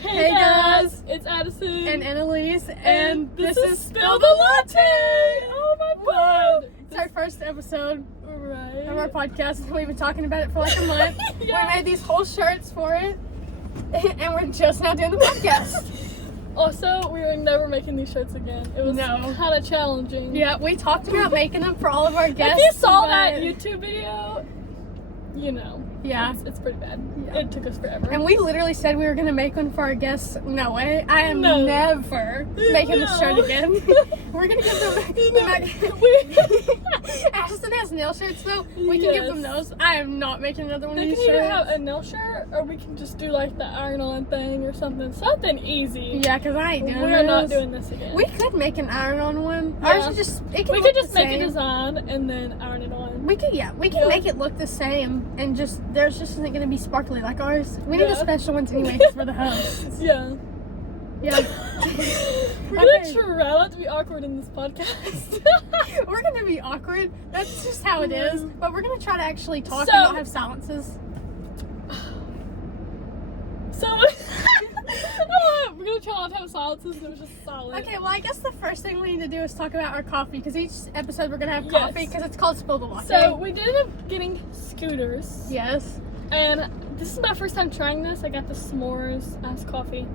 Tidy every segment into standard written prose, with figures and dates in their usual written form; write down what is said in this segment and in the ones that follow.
Hey guys, it's Adison and Annalisse, and this is Spill the Latte! Oh my god! It's our first episode Right. of our podcast. We've been talking about it for like a month. Yeah. We made these whole shirts for it, and we're just now doing the podcast. Also, we are never making these shirts again. It was No. kind of challenging. Yeah, we talked about making them for all of our guests. If you saw but- that YouTube video, you know. Yeah. It's pretty bad. Yeah. It took us forever. And we literally said we were going to make one for our guests. No way. I am No. never making this shirt again. We're going to give them... Ashton has nail shirts, though. We can give them those. I am not making another one of They these can either shirts. have a nail shirt, or we can just do like the iron-on thing or something. Something easy. Yeah, because I ain't doing We are not this. doing this again. We could make an iron-on one. Yeah. Ours would just... It can We look could just the make a same. design and then iron it on. We can, we can make it look the same, and just there's just isn't gonna be sparkly like ours. We need a special ones anyway for the hosts. Yeah. Yeah. We're gonna try not to be awkward in this podcast. We're gonna be awkward. That's just how it is. But we're gonna try to actually talk and So- not have silences. So we're gonna try not to have silences. It was just silent. Okay, well I guess the first thing we need to do is talk about our coffee, because each episode we're gonna have Yes. coffee, because it's called Spill the Latte. So we did end up getting scooters. yes. And this is my first time trying this. I got the s'mores iced coffee.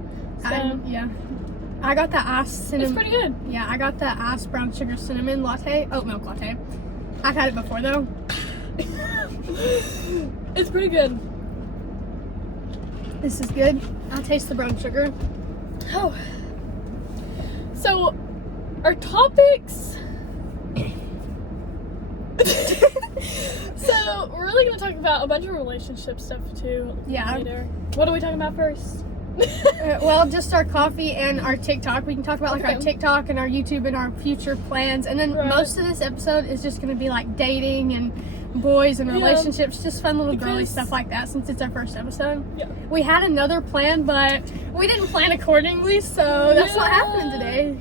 So Yeah. I got the iced cinnamon. it's pretty good. Yeah, I got the iced brown sugar cinnamon latte, oat milk latte. I've had it before though. It's pretty good. This is good. I'll taste the brown sugar. Oh. So our topics. So we're really gonna talk about a bunch of relationship stuff too. Yeah. Later. What are we talking about first? Well, just our coffee and our TikTok. We can talk about like our Okay. TikTok and our YouTube and our future plans. And then Right. most of this episode is just going to be like dating and boys and Yeah. relationships, just fun little girly Because- stuff like that, since it's our first episode. Yeah. We had another plan, but we didn't plan accordingly, so that's not happening today.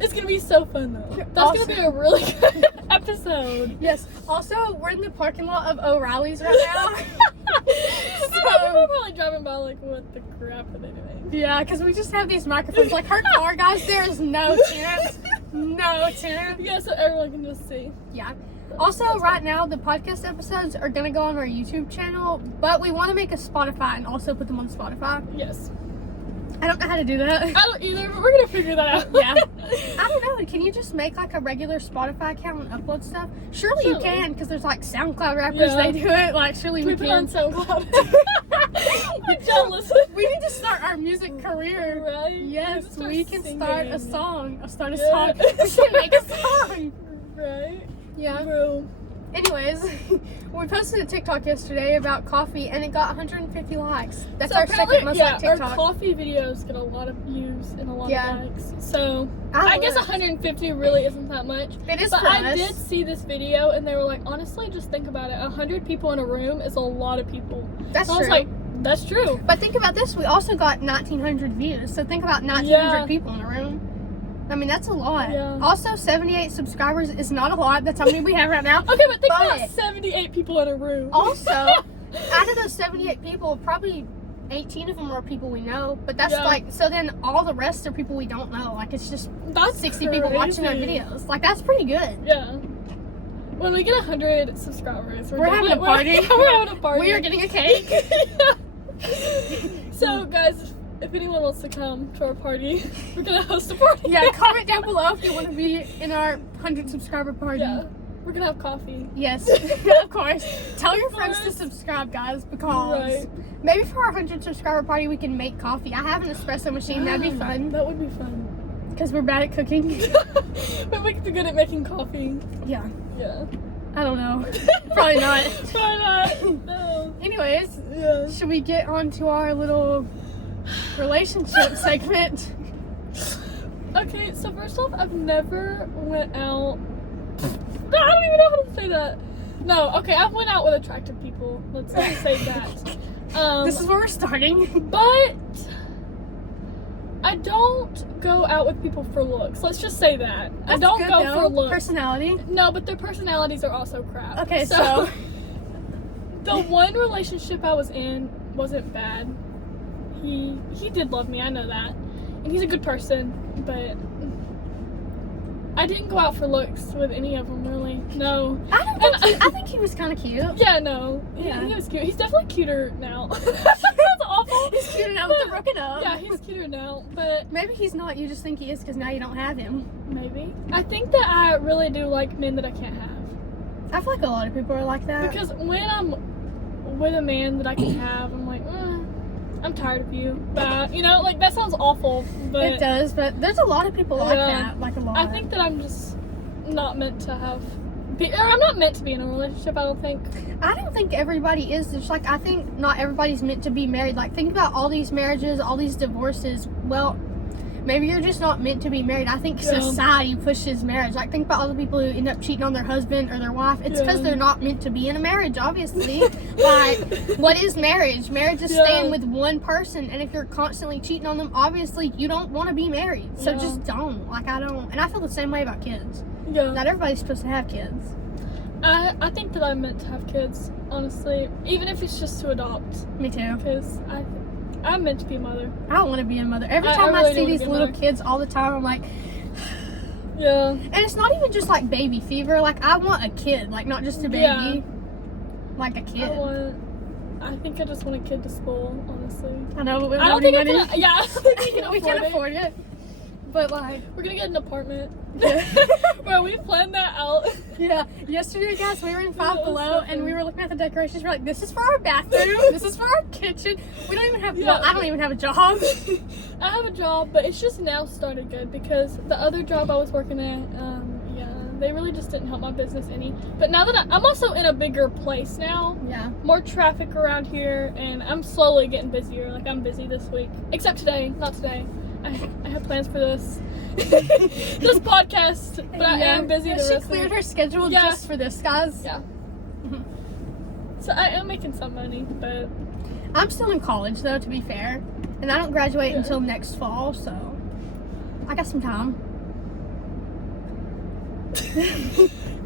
It's gonna be so fun though. That's Also- gonna be a really good episode. Yes. Also, we're in the parking lot of O'Reilly's right now. People are probably driving by like, what the crap are they doing? Yeah, because we just have these microphones. Like her car, guys, there is no chance. No chance. Yeah, so everyone can just see. Yeah. Also, right now, the podcast episodes are going to go on our YouTube channel, but we want to make a Spotify and also put them on Spotify. Yes. I don't know how to do that. I don't either, but we're gonna figure that out. Yeah. I don't know. Can you just make like a regular Spotify account and upload stuff? Surely you can, because there's like SoundCloud rappers, Yeah. they do it. Like, surely we Put it on can. SoundCloud. Like, John, listen. We need to start our music career. Right? Yes, Start we can start a singing. song. Start a Yeah. song. We can make a song. Right? Yeah. Bro. Anyways, we posted a TikTok yesterday about coffee, and it got 150 likes. That's So our apparently, second most liked our TikTok. coffee videos get a lot of views and a lot Yeah. of likes. So I I guess looked. 150 really isn't that much. It is But for I us. did see this video, and they were like, honestly, just think about it. 100 people in a room is a lot of people. That's So I true. was like, that's true. But think about this: we also got 1,900 views. So think about 1,900 Yeah. people in a room. I mean, that's a lot. Yeah. Also, 78 subscribers is not a lot. That's how many we have right now. Okay, but think But- about 78 people in a room. Also, out of those 78 people, probably 18 of them are people we know. But that's Yeah. like, so then all the rest are people we don't know. Like, it's just That's 60 people watching our crazy. videos. Like, that's pretty good. Yeah. When we get 100 subscribers, We're having a party. We're having a party. We are getting a cake. So, guys, if anyone wants to come to our party, we're gonna host a party. Yeah, comment down below if you want to be in our 100 subscriber party. Yeah. We're gonna have coffee. Yes, of course. Tell your friends to subscribe, guys, because Right. maybe for our 100 subscriber party we can make coffee. I have an espresso machine. That'd be fun That would be fun. because we're bad at cooking. But we're good at making coffee. Yeah, Yeah. I don't know. Probably not. Probably not. No. Anyways, Yeah. should we get on to our little relationship segment? Okay, so first off, I've never went out. No, I don't even know how to say that. No, okay, I've went out with attractive people. Let's not say that. This is where we're starting. But I don't go out with people for looks. Let's just say that. I That's don't good, go though. for looks. Personality. No, but their personalities are also crap. Okay, so the one relationship I was in wasn't bad. he did love me, I know that. And he's a good person, but I didn't go out for looks with any of them, really. No. I think he was kind of cute. Yeah, no. Yeah. He was cute. He's definitely cuter now. That's awful. He's cuter now with the broken up. Yeah, he's cuter now, but... Maybe he's not, you just think he is because now you don't have him. Maybe. I think that I really do like men that I can't have. I feel like a lot of people are like that. Because when I'm with a man that I can have, I'm like, I'm tired of you. But, you know, like, that sounds awful, but... It does, but there's a lot of people like that. Like, a lot. I think that I'm just not meant to I'm not meant to be in a relationship, I don't think. I don't think everybody is. Just like, I think not everybody's meant to be married. Like, think about all these marriages, all these divorces. Well, maybe you're just not meant to be married. I think society pushes marriage. Like, think about all the people who end up cheating on their husband or their wife. It's because they're not meant to be in a marriage, obviously. Like, what is marriage? Marriage is staying with one person, and if you're constantly cheating on them, obviously you don't want to be married. So just don't. Like, I don't. And I feel the same way about kids. Yeah. Not everybody's supposed to have kids. I think that I'm meant to have kids, honestly. Even if it's just to adopt. Me too. Because I'm meant to be a mother. I don't want to be a mother. Every time I really see these little kids all the time, I'm like... Yeah. And it's not even just like baby fever. Like, I want a kid. Like, not just a baby. Yeah. Like a kid. I think I just want a kid to spoil, honestly. I know, but we don't think I can, we can't afford it. But, like... We're gonna get an apartment. Bro, we planned that out. Yeah. Yesterday, guys, we were in Five Below, and we were looking at the decorations. We're like, this is for our bathroom. This is for our kitchen. We don't even have... Well, I don't even have a job. I have a job, but it's just now started good because the other job I was working at, they really just didn't help my business any. But now that I'm also in a bigger place now. Yeah. More traffic around here, and I'm slowly getting busier. Like, I'm busy this week. Except today. Not today. I have plans for this podcast, but I am busy the rest of the week. She cleared her schedule just for this, guys. Yeah. So I am making some money, but... I'm still in college, though, to be fair. And I don't graduate until next fall, so... I got some time.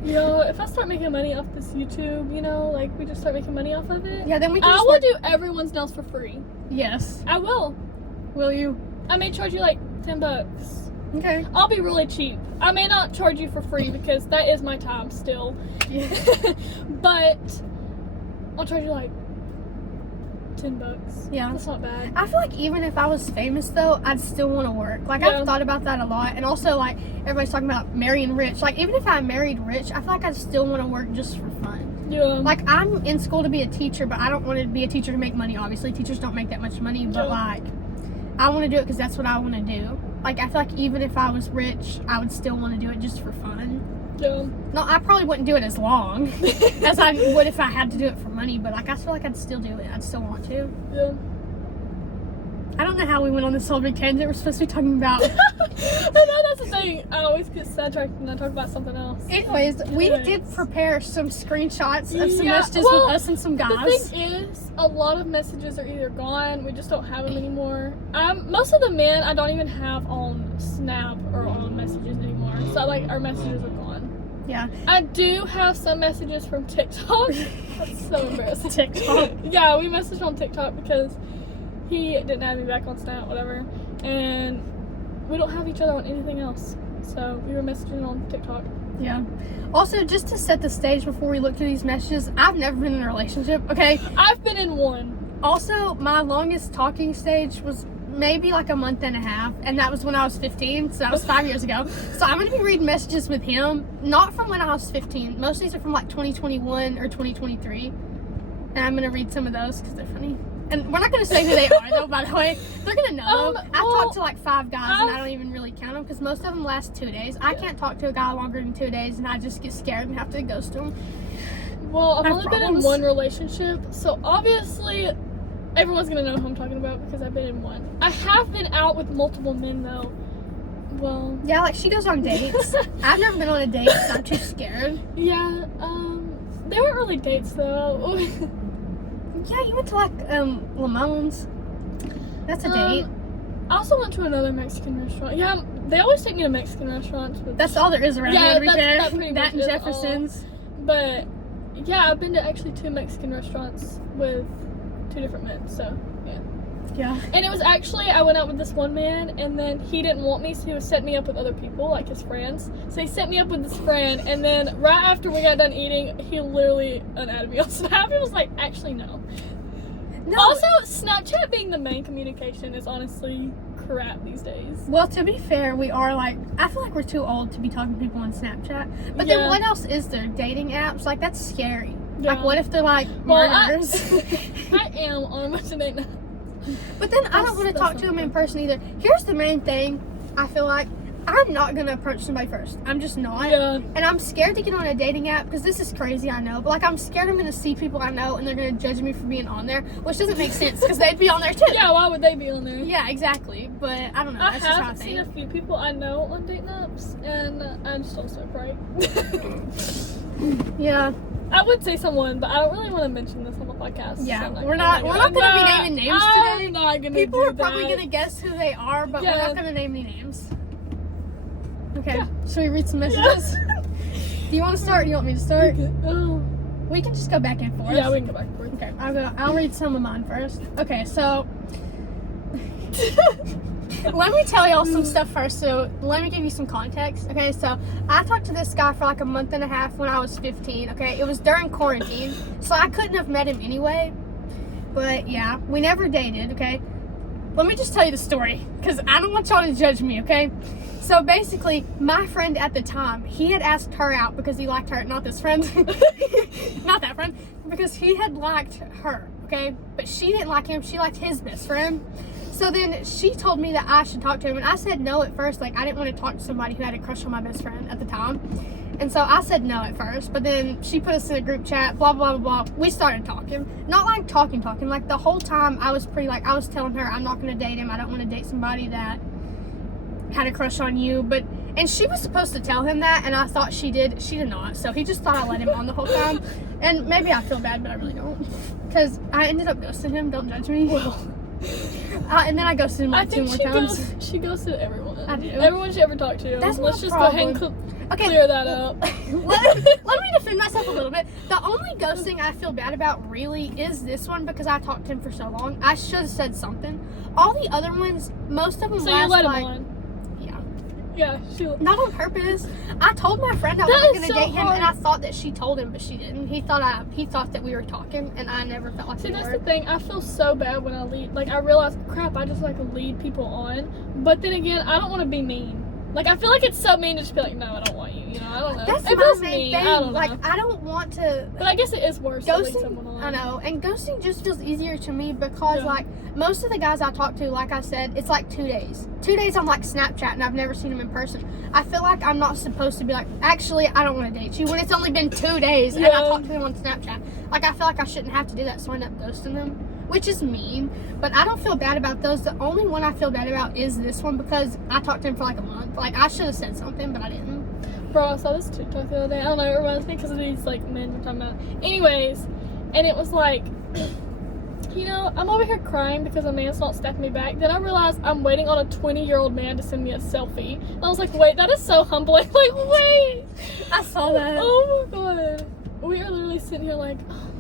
If I start making money off this YouTube, like, we just start making money off of it. Yeah, then we can I will do everyone's nails for free. Yes. I will. Will you? I may charge you like $10. Okay. I'll be really cheap. I may not charge you for free because that is my time still. Yeah. But I'll charge you like $10. Yeah. That's not bad. I feel like even if I was famous though, I'd still want to work. Like I've thought about that a lot. And also like everybody's talking about marrying rich. Like even if I married rich, I feel like I'd still want to work just for fun. Yeah. Like I'm in school to be a teacher, but I don't want to be a teacher to make money. Obviously, teachers don't make that much money, but like I want to do it because that's what I want to do. Like, I feel like even if I was rich, I would still want to do it just for fun. Yeah. No, I probably wouldn't do it as long as I would if I had to do it for money, but, like, I feel like I'd still do it. I'd still want to. Yeah. I don't know how we went on this whole big tangent. We're supposed to be talking about... I know, that's the thing. I always get sidetracked and I talk about something else. Anyways, we did prepare some screenshots of some messages with us and some guys. The thing is, a lot of messages are either gone, we just don't have them anymore. Most of the men I don't even have on Snap or on messages anymore. So, like, our messages are gone. Yeah. I do have some messages from TikTok. That's so embarrassing. TikTok? Yeah, we messaged on TikTok because... he didn't have me back on Snap, whatever, and we don't have each other on anything else, so we were messaging on TikTok. Yeah. Also, just to set the stage before we look through these messages, I've never been in a relationship, okay? I've been in one. Also, my longest talking stage was maybe like a month and a half, and that was when I was 15, so that was 5 years ago. So I'm going to be reading messages with him, not from when I was 15. Most of these are from like 2021 or 2023, and I'm going to read some of those because they're funny. And we're not going to say who they are, though, by the way. They're going to know. I've talked to, like, 5 guys, and I don't even really count them, because most of them last 2 days. I can't talk to a guy longer than 2 days, and I just get scared and have to ghost him. Well, I've only been in one relationship, so obviously everyone's going to know who I'm talking about, because I've been in one. I have been out with multiple men, though. Well... yeah, like, she goes on dates. I've never been on a date, so I'm too scared. Yeah, they weren't really dates, though. Yeah, you went to, like, Lamone's. That's a date. I also went to another Mexican restaurant. Yeah, they always take me to Mexican restaurants. That's all there is around here, to be fair. That pretty much and Jefferson's. But, yeah, I've been to actually 2 Mexican restaurants with 2 different men, so, yeah. Yeah. And it was actually, I went out with this one man, and then he didn't want me, so he was setting me up with other people, like his friends. So he set me up with this friend, and then right after we got done eating, he literally unadded me on Snap. He was like, actually, no. Also, Snapchat being the main communication is honestly crap these days. Well, to be fair, we are like, I feel like we're too old to be talking to people on Snapchat. But then what else is there? Dating apps? Like, that's scary. Yeah. Like, what if they're like murderers? I am on a bunch of dating apps. But then I don't want to talk to them in person either. Here's the main thing. I feel like I'm not going to approach somebody first. I'm just not. Yeah. And I'm scared to get on a dating app because this is crazy, I know. But, like, I'm scared I'm going to see people I know and they're going to judge me for being on there, which doesn't make sense because they'd be on there too. Yeah, why would they be on there? Yeah, exactly. But I don't know. That's just how I think. Seen a few people I know on dating apps, and I'm still so bright. Yeah. I would say someone, but I don't really want to mention this on the podcast. Yeah, so we're not going to be naming names today. I'm not going to People are probably going to guess who they are, but we're not going to name any names. Okay, should we read some messages? Do you want to start or do you want me to start? We can just go back and forth. Yeah, we can go back and forth. Okay, I'll read some of mine first. Okay, so let me tell y'all some stuff first. So let me give you some context. Okay, so I talked to this guy for like a month and a half when I was 15. Okay, it was during quarantine, so I couldn't have met him anyway. But yeah, we never dated. Okay, let me just tell you the story because I don't want y'all to judge me. Okay. So basically, my friend at the time, he had asked her out because he liked her, not this friend, not that friend, because he had liked her, okay? But she didn't like him, she liked his best friend. So then she told me that I should talk to him, and I said no at first. Like, I didn't want to talk to somebody who had a crush on my best friend at the time. And so I said no at first, but then she put us in a group chat, blah, blah, blah, blah. We started talking. Not like talking. Like, the whole time I was I was telling her I'm not going to date him. I don't want to date somebody that had a crush on you, and she was supposed to tell him that, and I thought she did not, so he just thought I let him on the whole time, and maybe I feel bad, but I really don't, because I ended up ghosting him. Don't judge me. And then I ghosted him like 2 more times. She ghosted everyone. I do. Everyone she ever talked to. That's Let's just problem. Go ahead and clear that up. let me defend myself a little bit. The only ghosting I feel bad about really is this one because I talked to him for so long. I should have said something. All the other ones, most of them so last you let him like on. Yeah, not on purpose. I told my friend I wasn't gonna date him, and I thought that she told him, but she didn't. He thought that we were talking, and I never felt like we were. See, that's the thing. I feel so bad when I lead. Like, I realize, crap, I just like lead people on. But then again, I don't want to be mean. Like, I feel like it's so mean to just be like, no, I don't want you. You know, I don't know. That's it my feels main mean. thing. I don't know. Like, I don't want to. But I guess it is worse to lead someone on. I know, and ghosting just feels easier to me because like most of the guys I talk to, like I said, it's like 2 days. 2 days on like Snapchat, and I've never seen them in person. I feel like I'm not supposed to be like, actually, I don't want to date you when it's only been 2 days and I talked to them on Snapchat. Like, I feel like I shouldn't have to do that, so I end up ghosting them, which is mean. But I don't feel bad about those. The only one I feel bad about is this one because I talked to him for like a month. Like, I should have said something, but I didn't. Bro, I saw this TikTok the other day. I don't know, it reminds me because of these like men we're talking about. Anyways, and it was like, you know, I'm over here crying because a man's not stepping me back. Then I realized I'm waiting on a 20-year-old man to send me a selfie. And I was like, wait, that is so humbling. Like, wait. I saw that. Oh my god. We are literally sitting here like, oh,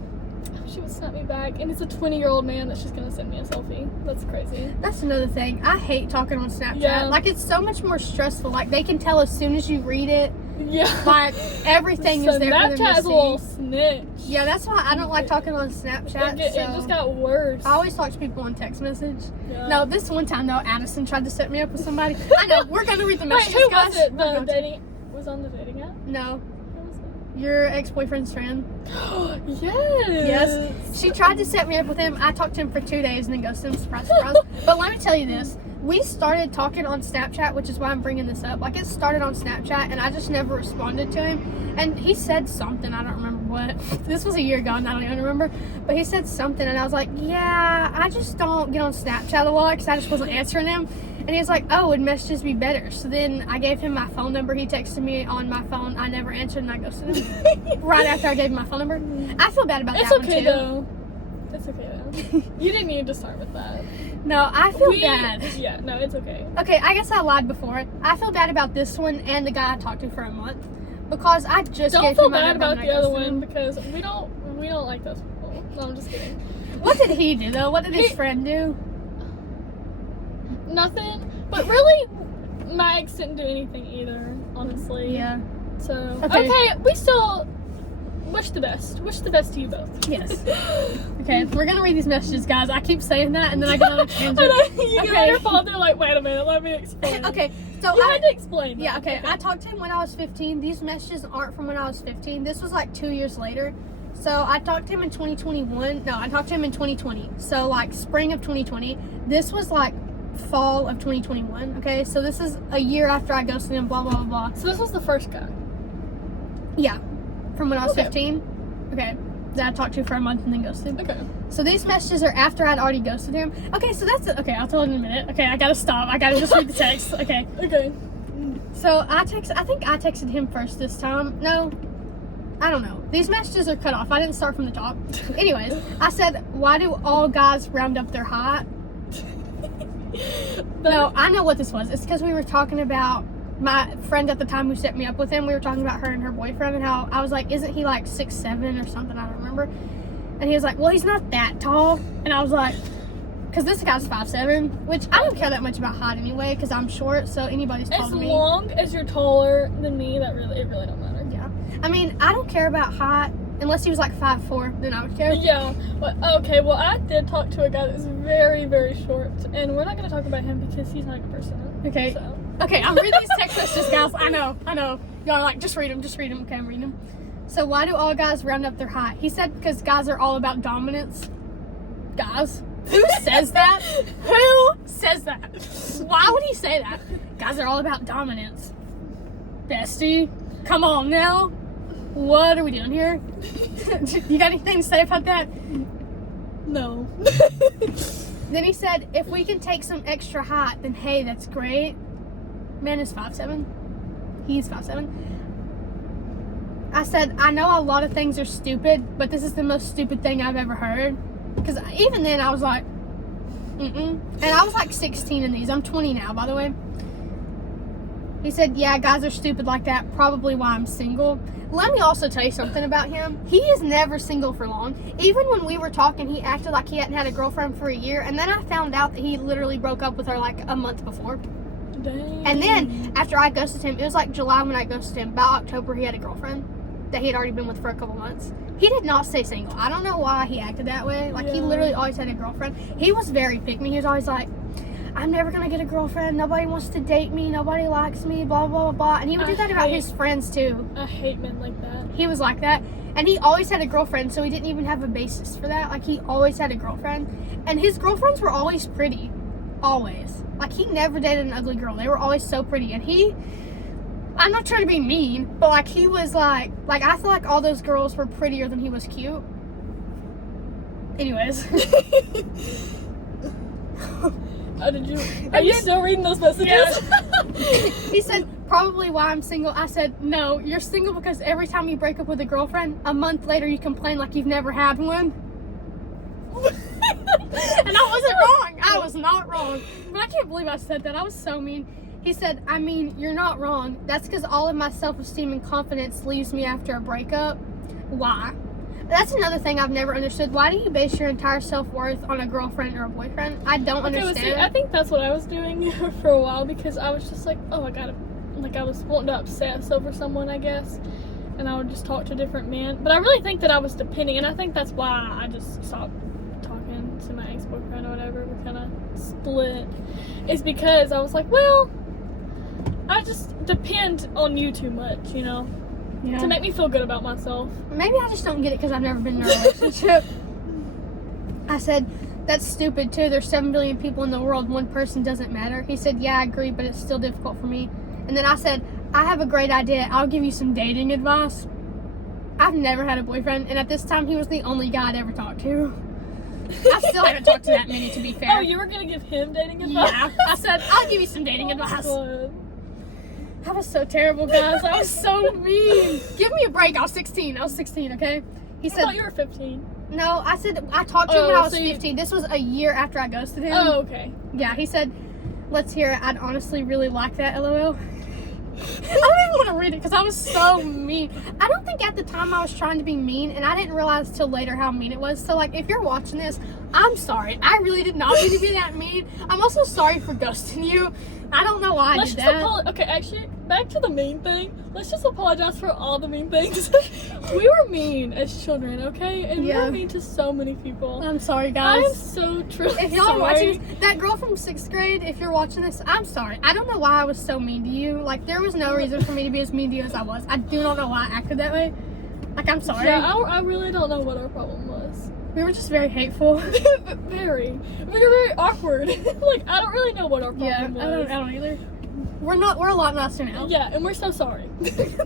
she would snap me back. And it's a 20-year-old man that's just going to send me a selfie. That's crazy. That's another thing. I hate talking on Snapchat. Yeah. Like, it's so much more stressful. Like, they can tell as soon as you read it. Yeah. Like, everything is there for them to see. Snapchat's a little snitch. Yeah, that's why I don't like talking on Snapchat. It just got worse. I always talk to people on text message. Yeah. No, this one time, though, Addison tried to set me up with somebody. I know, we're going to read the messages, Wait, who guys. was it? The dating... Was on the dating app? No. Who was it? Your ex-boyfriend's friend. Yes. Yes. She tried to set me up with him. I talked to him for 2 days and then ghosted him. Surprise, surprise. But let me tell you this. We started talking on Snapchat, which is why I'm bringing this up. Like, it started on Snapchat, and I just never responded to him. And he said something. I don't remember what. This was a year ago, and I don't even remember. But he said something, and I was like, yeah, I just don't get on Snapchat a lot because I just wasn't answering him. And he was like, oh, would messages be better? So then I gave him my phone number. He texted me on my phone. I never answered, and I ghosted him right after I gave him my phone number. I feel bad about that one, too. It's okay, though. It's okay, though. You didn't need to start with that. No, I feel bad. Yeah, no, it's okay. Okay, I guess I lied before. I feel bad about this one and the guy I talked to for a month because I just don't gave feel him my bad number about and the I other ghosted one him. because we don't like those people. No, I'm just kidding. What did he do though? What did his friend do? nothing. But really, my ex didn't do anything either, honestly. Yeah. So, okay, we still wish the best. Wish the best to you both. Yes. Okay, we're gonna read these messages, guys. I keep saying that, and then I get on a tangent. You get on your phone, they're like, wait a minute, let me explain. Okay, so you had to explain that. Yeah, okay. I talked to him when I was 15. These messages aren't from when I was 15. This was like 2 years later. So I talked to him in 2021. No, I talked to him in 2020. So like spring of 2020. This was like fall of 2021. Okay, so this is a year after I ghosted him. Blah blah blah blah. So this was the first guy. Yeah, from when I was 15. Okay, that I talked to for a month and then ghosted. Okay. So these messages are after I'd already ghosted him. Okay, so that's it. Okay, I'll tell it in a minute. Okay, I gotta stop. I gotta just read the text. Okay. Okay. So I think I texted him first this time. No, I don't know. These messages are cut off. I didn't start from the top. Anyways, I said, why do all guys round up their height? No, I know what this was. It's because we were talking about my friend at the time who set me up with him. We were talking about her and her boyfriend and how I was like, isn't he like 6'7" or something? I don't remember. And he was like, well, he's not that tall. And I was like, because this guy's 5'7", which I don't care that much about height anyway, because I'm short, so anybody's taller than me. As long as you're taller than me, it really don't matter. Yeah. I mean, I don't care about height, unless he was like 5'4", then I would care. Yeah. But, okay, well, I did talk to a guy that's very, very short, and we're not going to talk about him because he's not a good person. Okay. So. Okay, I'm reading these text messages, guys. I know. Y'all are like, just read them. Okay, I'm reading them. So why do all guys round up their height? He said because guys are all about dominance. Guys? Who says that? Who says that? Why would he say that? Guys are all about dominance. Bestie, come on now. What are we doing here? You got anything to say about that? No. Then he said, if we can take some extra height, then hey, that's great. Man is 5'7". He's 5'7". I said, I know a lot of things are stupid, but this is the most stupid thing I've ever heard. Because even then, I was like, And I was like 16 in these. I'm 20 now, by the way. He said, yeah, guys are stupid like that. Probably why I'm single. Let me also tell you something about him. He is never single for long. Even when we were talking, he acted like he hadn't had a girlfriend for a year. And then I found out that he literally broke up with her like a month before. Dang. And then after I ghosted him, it was like July when I ghosted him. By October, he had a girlfriend that he had already been with for a couple months. He did not stay single. I don't know why he acted that way. Like, he literally always had a girlfriend. He was very pick me. He was always like, I'm never going to get a girlfriend. Nobody wants to date me. Nobody likes me. Blah, blah, blah, blah. And he would do that about his friends, too. I hate men like that. He was like that. And he always had a girlfriend, so he didn't even have a basis for that. Like, he always had a girlfriend. And his girlfriends were always pretty. Always. Like, he never dated an ugly girl. They were always so pretty. And he... I'm not trying to be mean, but like he was like I feel like all those girls were prettier than he was cute. Anyways. Are you still reading those messages? Yeah. He said, probably why I'm single. I said, no, you're single because every time you break up with a girlfriend, a month later you complain like you've never had one. And I wasn't wrong. I was not wrong. But I can't believe I said that. I was so mean. He said, I mean, you're not wrong. That's because all of my self-esteem and confidence leaves me after a breakup. Why? That's another thing I've never understood. Why do you base your entire self-worth on a girlfriend or a boyfriend? I don't understand. Well, see, I think that's what I was doing for a while because I was just like, oh, I was wanting to obsess over someone, I guess. And I would just talk to different men. But I really think that I was depending, and I think that's why I just stopped talking to my ex-boyfriend or whatever. We kind of split. It's because I was like, well... I just depend on you too much, you know, to make me feel good about myself. Maybe I just don't get it because I've never been in a relationship. I said, that's stupid too. There's 7 billion people in the world. One person doesn't matter. He said, yeah, I agree, but it's still difficult for me. And then I said, I have a great idea. I'll give you some dating advice. I've never had a boyfriend, and at this time, he was the only guy I'd ever talked to. I still haven't talked to that many, to be fair. Oh, you were going to give him dating advice? Yeah. I said, I'll give you some dating advice. I was so terrible, guys. I was so mean. Give me a break. I was 16, okay? He said... I thought you were 15. No, I said I talked to him when I was 15. This was a year after I ghosted him. Oh, okay. Yeah, he said, let's hear it. I'd honestly really like that, LOL. don't even want to read it because I was so mean. I don't think at the time I was trying to be mean, and I didn't realize till later how mean it was. So, like, if you're watching this, I'm sorry. I really did not mean to be that mean. I'm also sorry for ghosting you. I don't know why I did that. Okay, actually, back to the mean thing. Let's just apologize for all the mean things. We were mean as children, okay? And we were mean to so many people. I'm sorry, guys. I'm so truly If y'all sorry. are watching this, that girl from 6th grade, if you're watching this, I'm sorry. I don't know why I was so mean to you. Like, there was no reason for me to be as mean to you as I was. I do not know why I acted that way. Like, I'm sorry. Yeah, I really don't know what our problem was. We were just very hateful. Very. We were very awkward. Like, I don't really know what our problem was. I don't either. We're a lot nicer now. Yeah, and we're so sorry.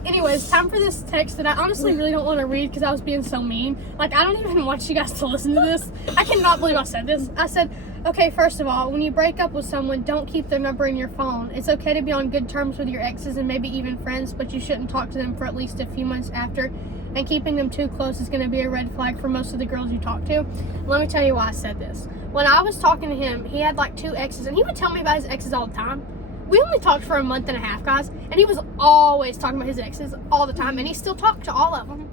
Anyways, time for this text that I honestly really don't want to read because I was being so mean. Like, I don't even want you guys to listen to this. I cannot believe I said this. I said, okay, first of all, when you break up with someone, don't keep their number in your phone. It's okay to be on good terms with your exes and maybe even friends, but you shouldn't talk to them for at least a few months after. And keeping them too close is going to be a red flag for most of the girls you talk to. Let me tell you why I said this. When I was talking to him, he had like 2 exes, and he would tell me about his exes all the time. We only talked for a month and a half, guys, and he was always talking about his exes all the time, and he still talked to all of them.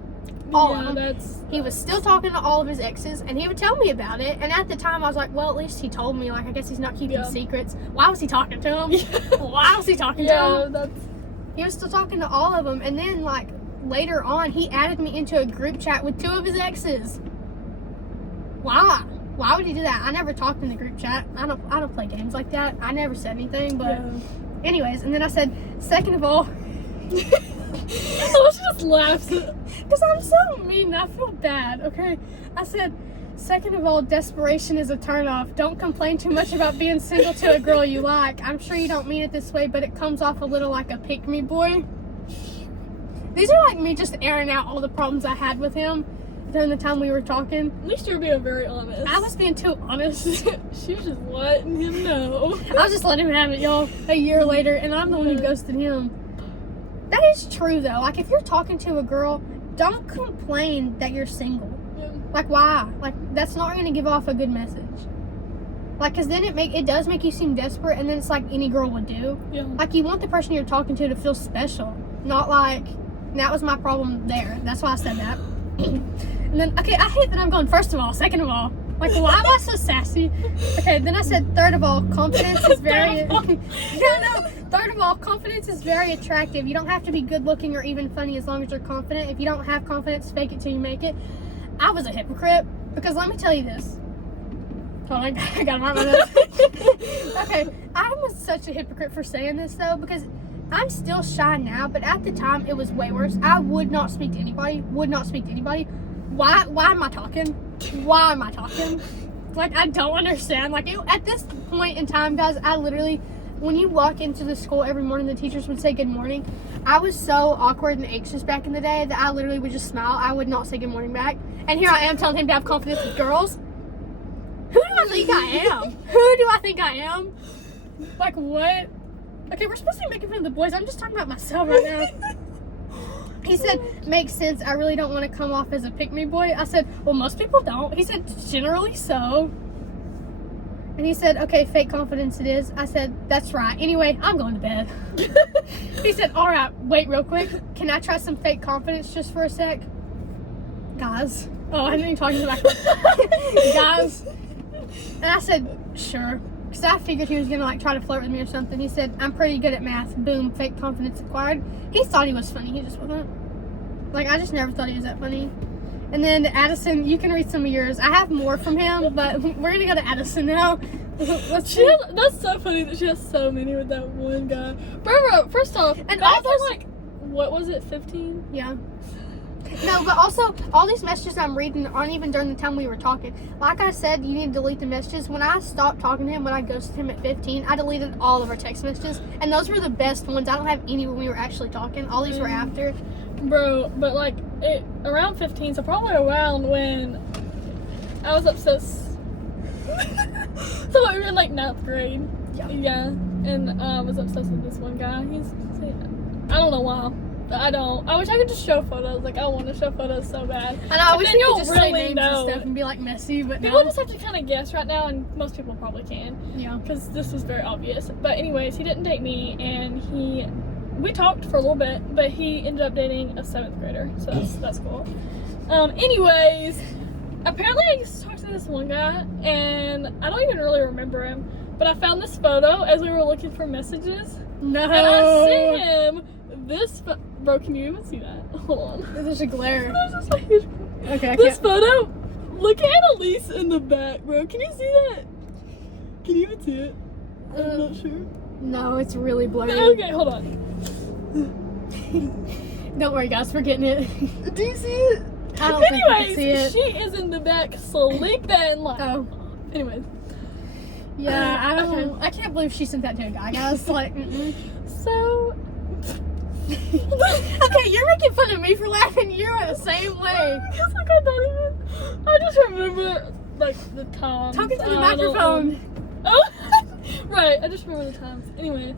All of them. He was still talking to all of his exes, and he would tell me about it. And at the time, I was like, well, at least he told me. Like, I guess he's not keeping secrets. Why was he talking to him? Why was he talking to him? He was still talking to all of them, and then, like, later on, he added me into a group chat with 2 of his exes. Why? Why would he do that? I never talked in the group chat. I don't play games like that. I never said anything, but anyways, and then I said, second of all, oh, she just laughs. Because I'm so mean, I feel bad, okay? I said, second of all, desperation is a turnoff. Don't complain too much about being single to a girl you like. I'm sure you don't mean it this way, but it comes off a little like a pick-me boy. These are like me just airing out all the problems I had with him during the time we were talking. At least you're being very honest. I was being too honest. She was just letting him know. I was just letting him have it, y'all, a year later, and I'm the one who ghosted him. That is true, though. Like, if you're talking to a girl, don't complain that you're single. Yeah. Like, why? Like, that's not going to give off a good message. Like, because then it does make you seem desperate, and then it's like any girl would do. Yeah. Like, you want the person you're talking to feel special, not like, that was my problem there. That's why I said that. And then, okay, I hate that I'm going first of all, second of all. Like, why am I so sassy? Okay, then I said third of all, confidence is very... Third of all, confidence is very attractive. You don't have to be good looking or even funny as long as you're confident. If you don't have confidence, fake it till you make it. I was a hypocrite, because let me tell you this. Hold on, I got my notes. Okay, I was such a hypocrite for saying this, though, because I'm still shy now, but at the time, it was way worse. I would not speak to anybody. Why am I talking? Why am I talking? Like, I don't understand. Like, at this point in time, guys, I literally, when you walk into the school every morning, the teachers would say good morning. I was so awkward and anxious back in the day that I literally would just smile. I would not say good morning back. And here I am telling him to have confidence with girls. Who do I think I am? Who do I think I am? Like, what? Okay, we're supposed to be making fun of the boys. I'm just talking about myself right now. He said, makes sense. I really don't want to come off as a pick-me boy. I said, well, most people don't. He said, generally so. And he said, okay, fake confidence it is. I said, that's right. Anyway, I'm going to bed. He said, all right, wait real quick. Can I try some fake confidence just for a sec? Guys. Oh, I didn't even talk to the guys. And I said, sure. Because I figured he was going to, like, try to flirt with me or something. He said, I'm pretty good at math. Boom, fake confidence acquired. He thought he was funny. He just wasn't. Like, I just never thought he was that funny. And then Addison, you can read some of yours. I have more from him, but we're going to go to Addison now. That's so funny that she has so many with that one guy. Bro, first off, and all those, like, what was it, 15? Yeah. No, but also, all these messages I'm reading aren't even during the time we were talking. Like I said, you need to delete the messages. When I stopped talking to him, when I ghosted him at 15, I deleted all of our text messages. And those were the best ones. I don't have any when we were actually talking. All these were after. Bro, but like, around 15, so probably around when I was obsessed. So we were in like 9th grade. Yeah. And I was obsessed with this one guy. I don't know why. I wish I could just show photos. Like, I want to show photos so bad. And I wish you could just really say names and stuff and be like messy, but people just have to kind of guess right now, and most people probably can. Yeah. Because this is very obvious. But anyways, he didn't date me, and he we talked for a little bit, but he ended up dating a 7th grader, so that's cool. Anyways, apparently I used to talk to this one guy, and I don't even really remember him, but I found this photo as we were looking for messages. No. And I sent him this bro, can you even see that? Hold on. There's a glare. There's just a huge Okay, I this can't. photo, look at Annalisse in the back, bro. Can you see that? Can you even see it? I'm not sure. No, it's really blurry. Okay, hold on. Don't worry, guys, we're getting it. Do you see it? I don't think you can see Anyways, it. she is in the back sleeping like. Oh. Anyways. Yeah, Okay. I can't believe she sent that to a guy. I was like, So. okay, you're making fun of me for laughing. You're the same way. Because like I don't even. I just remember like the times. Talking to the I don't microphone. know. Oh, right. I just remember the times. Anyways,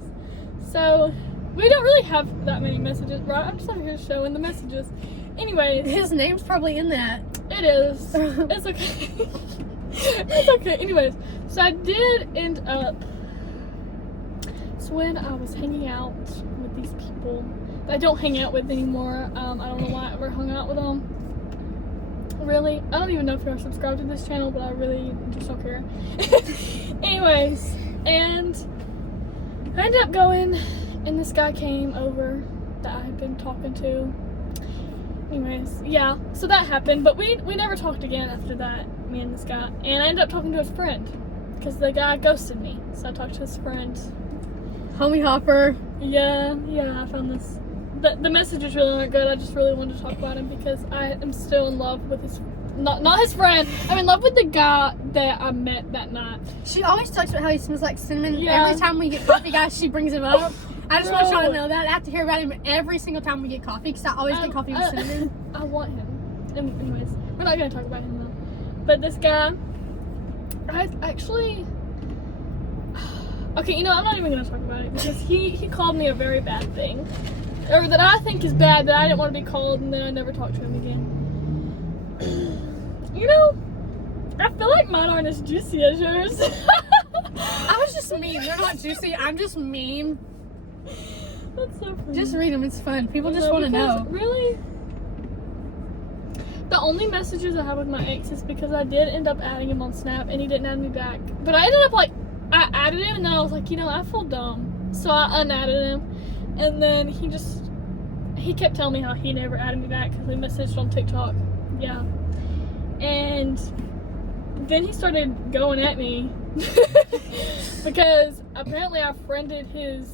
so we don't really have that many messages, right? I'm just over here showing the messages. Anyways, His name's probably in that. it is. It's okay. It's okay. Anyways, so I did end up. So when I was hanging out with these people that I don't hang out with anymore, I don't know why I ever hung out with them. Really, I don't even know if you're subscribed to this channel, but I really just don't care. Anyways, and I ended up going, and this guy came over that I had been talking to. Anyways, yeah, so that happened, but we never talked again after that, me and this guy. And I ended up talking to his friend, because the guy ghosted me, so I talked to his friend. Homie Hopper. Yeah, I found this. The messages really aren't good. I just really wanted to talk about him because I am still in love with his, not his friend. I'm in love with the guy that I met that night. She always talks about how he smells like cinnamon. Yeah. Every time we get coffee, guys, she brings him up. I just want y'all to Bro. know that. I have to hear about him every single time we get coffee because I always get coffee with cinnamon. I want him. Anyways, we're not going to talk about him though. But this guy, I actually... Okay, you know, I'm not even going to talk about it because he called me a very bad thing. Or that I think is bad, that I didn't want to be called, and then I never talked to him again. You know, I feel like mine aren't as juicy as yours. I was just mean. They're not juicy. I'm just mean. That's so funny. Just read them. It's fun. People just No, want to because know. Really? The only messages I have with my ex is because I did end up adding him on Snap, and he didn't add me back. But I ended up, like, I added him, and then I was like, you know, I feel dumb. So I unadded him. And then he kept telling me how he never added me back because we messaged on TikTok. Yeah. And then he started going at me because apparently I friended his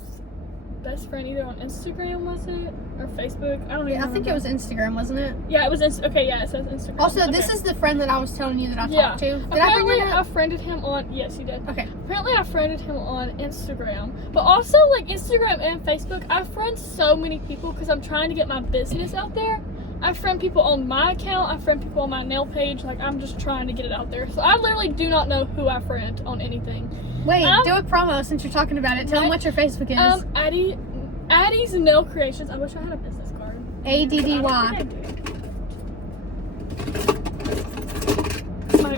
best friend either on Instagram, was it? Or Facebook? I don't even Yeah, I think it was Instagram, wasn't it? Yeah, it was okay, yeah, it says Instagram. Also, okay. this is the friend that I was telling you that I Yeah. talked to. Did I bring Apparently, that I up? friended him on. Yes, you did. Okay. Apparently, I friended him on Instagram, but also like Instagram and Facebook. I friend so many people because I'm trying to get my business out there. I friend people on my account. I friend people on my nail page. Like I'm just trying to get it out there. So I literally do not know who I friend on anything. Wait, do a promo since you're talking about it. Tell them what your Facebook is. Addie's Nail Creations. I wish I had a business card. ADDY.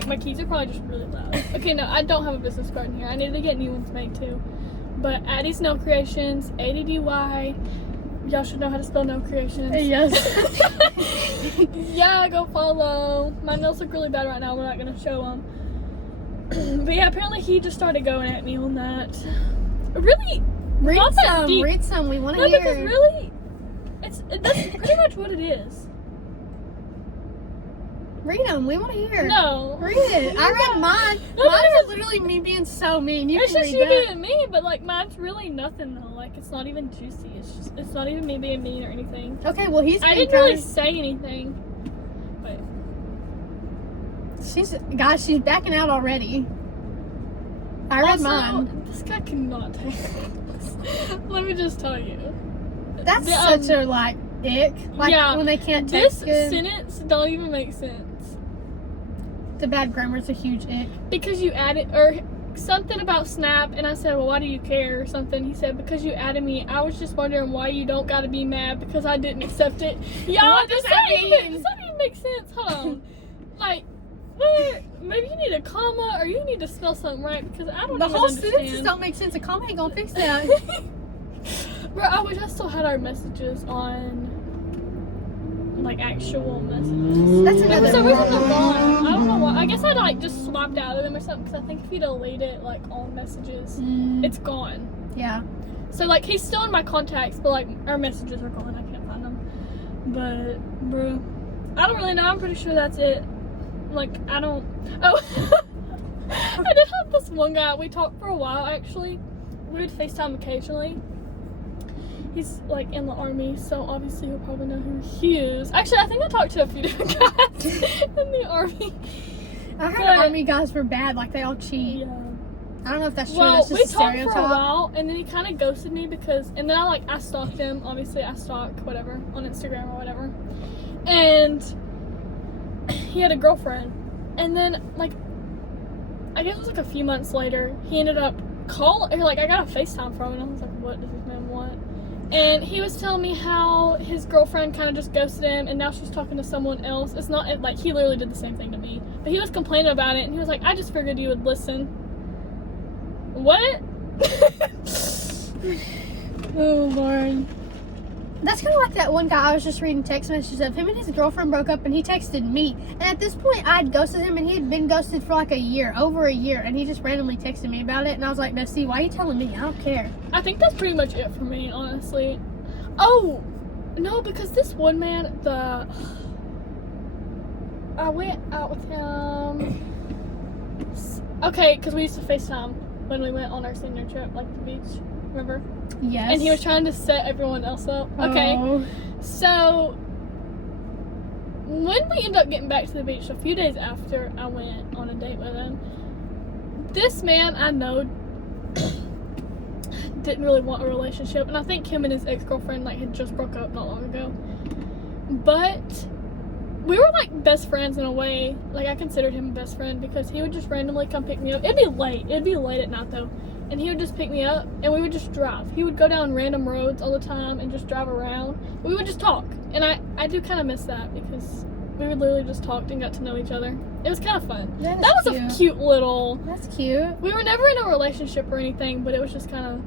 My keys are probably just really loud. Okay, no, I don't have a business card in here. I need to get new ones made too. But Addie's Nail Creations, ADDY. Y'all should know how to spell nail creations. Yes. Yeah, go follow. My nails look really bad right now. We're not gonna show them. But yeah, apparently he just started going at me on that. Really? Read Not that some. deep. Read some. We want to No, hear. because really, that's pretty much what it is. Read them. We want to hear. No. Read it. I read mine. No, Mine because- is literally me being so mean. You It's can just read you that. being mean, but like mine's really nothing though. Like it's not even juicy. It's not even me being mean or anything. Okay, well he's I being didn't really kind. say anything. But She's backing out already. I read also, mine. This guy cannot take this. Let me just tell you. That's The, such a like ick. Like yeah, when they can't This text good. sentence don't even make sense. The bad grammar is a huge ick. Because you added, or something about Snap, and I said, well, why do you care, or something. He said, because you added me. I was just wondering why you don't gotta be mad because I didn't accept it. Y'all, What does that mean? Does that even make sense? Hold on. Like, where, maybe you need a comma, or you need to spell something right, because I don't The even whole understand. sentences don't make sense. A comma ain't gonna fix that. Bro, I wish I still had our messages on, like, actual messages. That's For another some reason they're problem. gone. I don't know why. I guess I, like, just swapped out of them or something, because I think if you delete it, like, all messages, it's gone. Yeah. So, like, he's still in my contacts, but, like, our messages are gone. I can't find them. But, bro, I don't really know. I'm pretty sure that's it. Like, I don't... Oh, I did have this one guy. We talked for a while, actually. We would FaceTime occasionally. He's, like, in the army, so obviously you'll probably know who he is. Actually, I think I talked to a few different guys in the army. I heard army guys were bad, like, they all cheat. Yeah. I don't know if that's true. Well, That's just we a talked stereotype. for a while, and then he kind of ghosted me because, and then I stalked him. Obviously, I stalk whatever on Instagram or whatever, and he had a girlfriend. And then, like, I guess it was like a few months later, he ended up calling. Like, I got a FaceTime from him, and I was like, "What does this man want?" And he was telling me how his girlfriend kind of just ghosted him, and now she's talking to someone else. It's not like he literally did the same thing to me, but he was complaining about it, and he was like, "I just figured you would listen." What? Oh, Lord. That's kind of like that one guy I was just reading text messages of. Him and his girlfriend broke up, and he texted me. And at this point, I had ghosted him, and he had been ghosted for like a year, over a year. And he just randomly texted me about it. And I was like, Bestie, why are you telling me? I don't care. I think that's pretty much it for me, honestly. Oh, no, because this one man, I went out with him. Okay, because we used to FaceTime when we went on our senior trip, like the beach, remember? Yes. And he was trying to set everyone else up. Okay, Oh. so when we ended up getting back to the beach, a few days after I went on a date with him, this man I know didn't really want a relationship, and I think him and his ex-girlfriend like had just broke up not long ago. But we were like best friends in a way. Like, I considered him a best friend because he would just randomly come pick me up. It'd be late at night though, and he would just pick me up and we would just drive. He would go down random roads all the time and just drive around. We would just talk, and I do kind of miss that because we would literally just talk and got to know each other. It was kind of fun. That was cute. a cute little... That's cute. We were never in a relationship or anything, but it was just kind of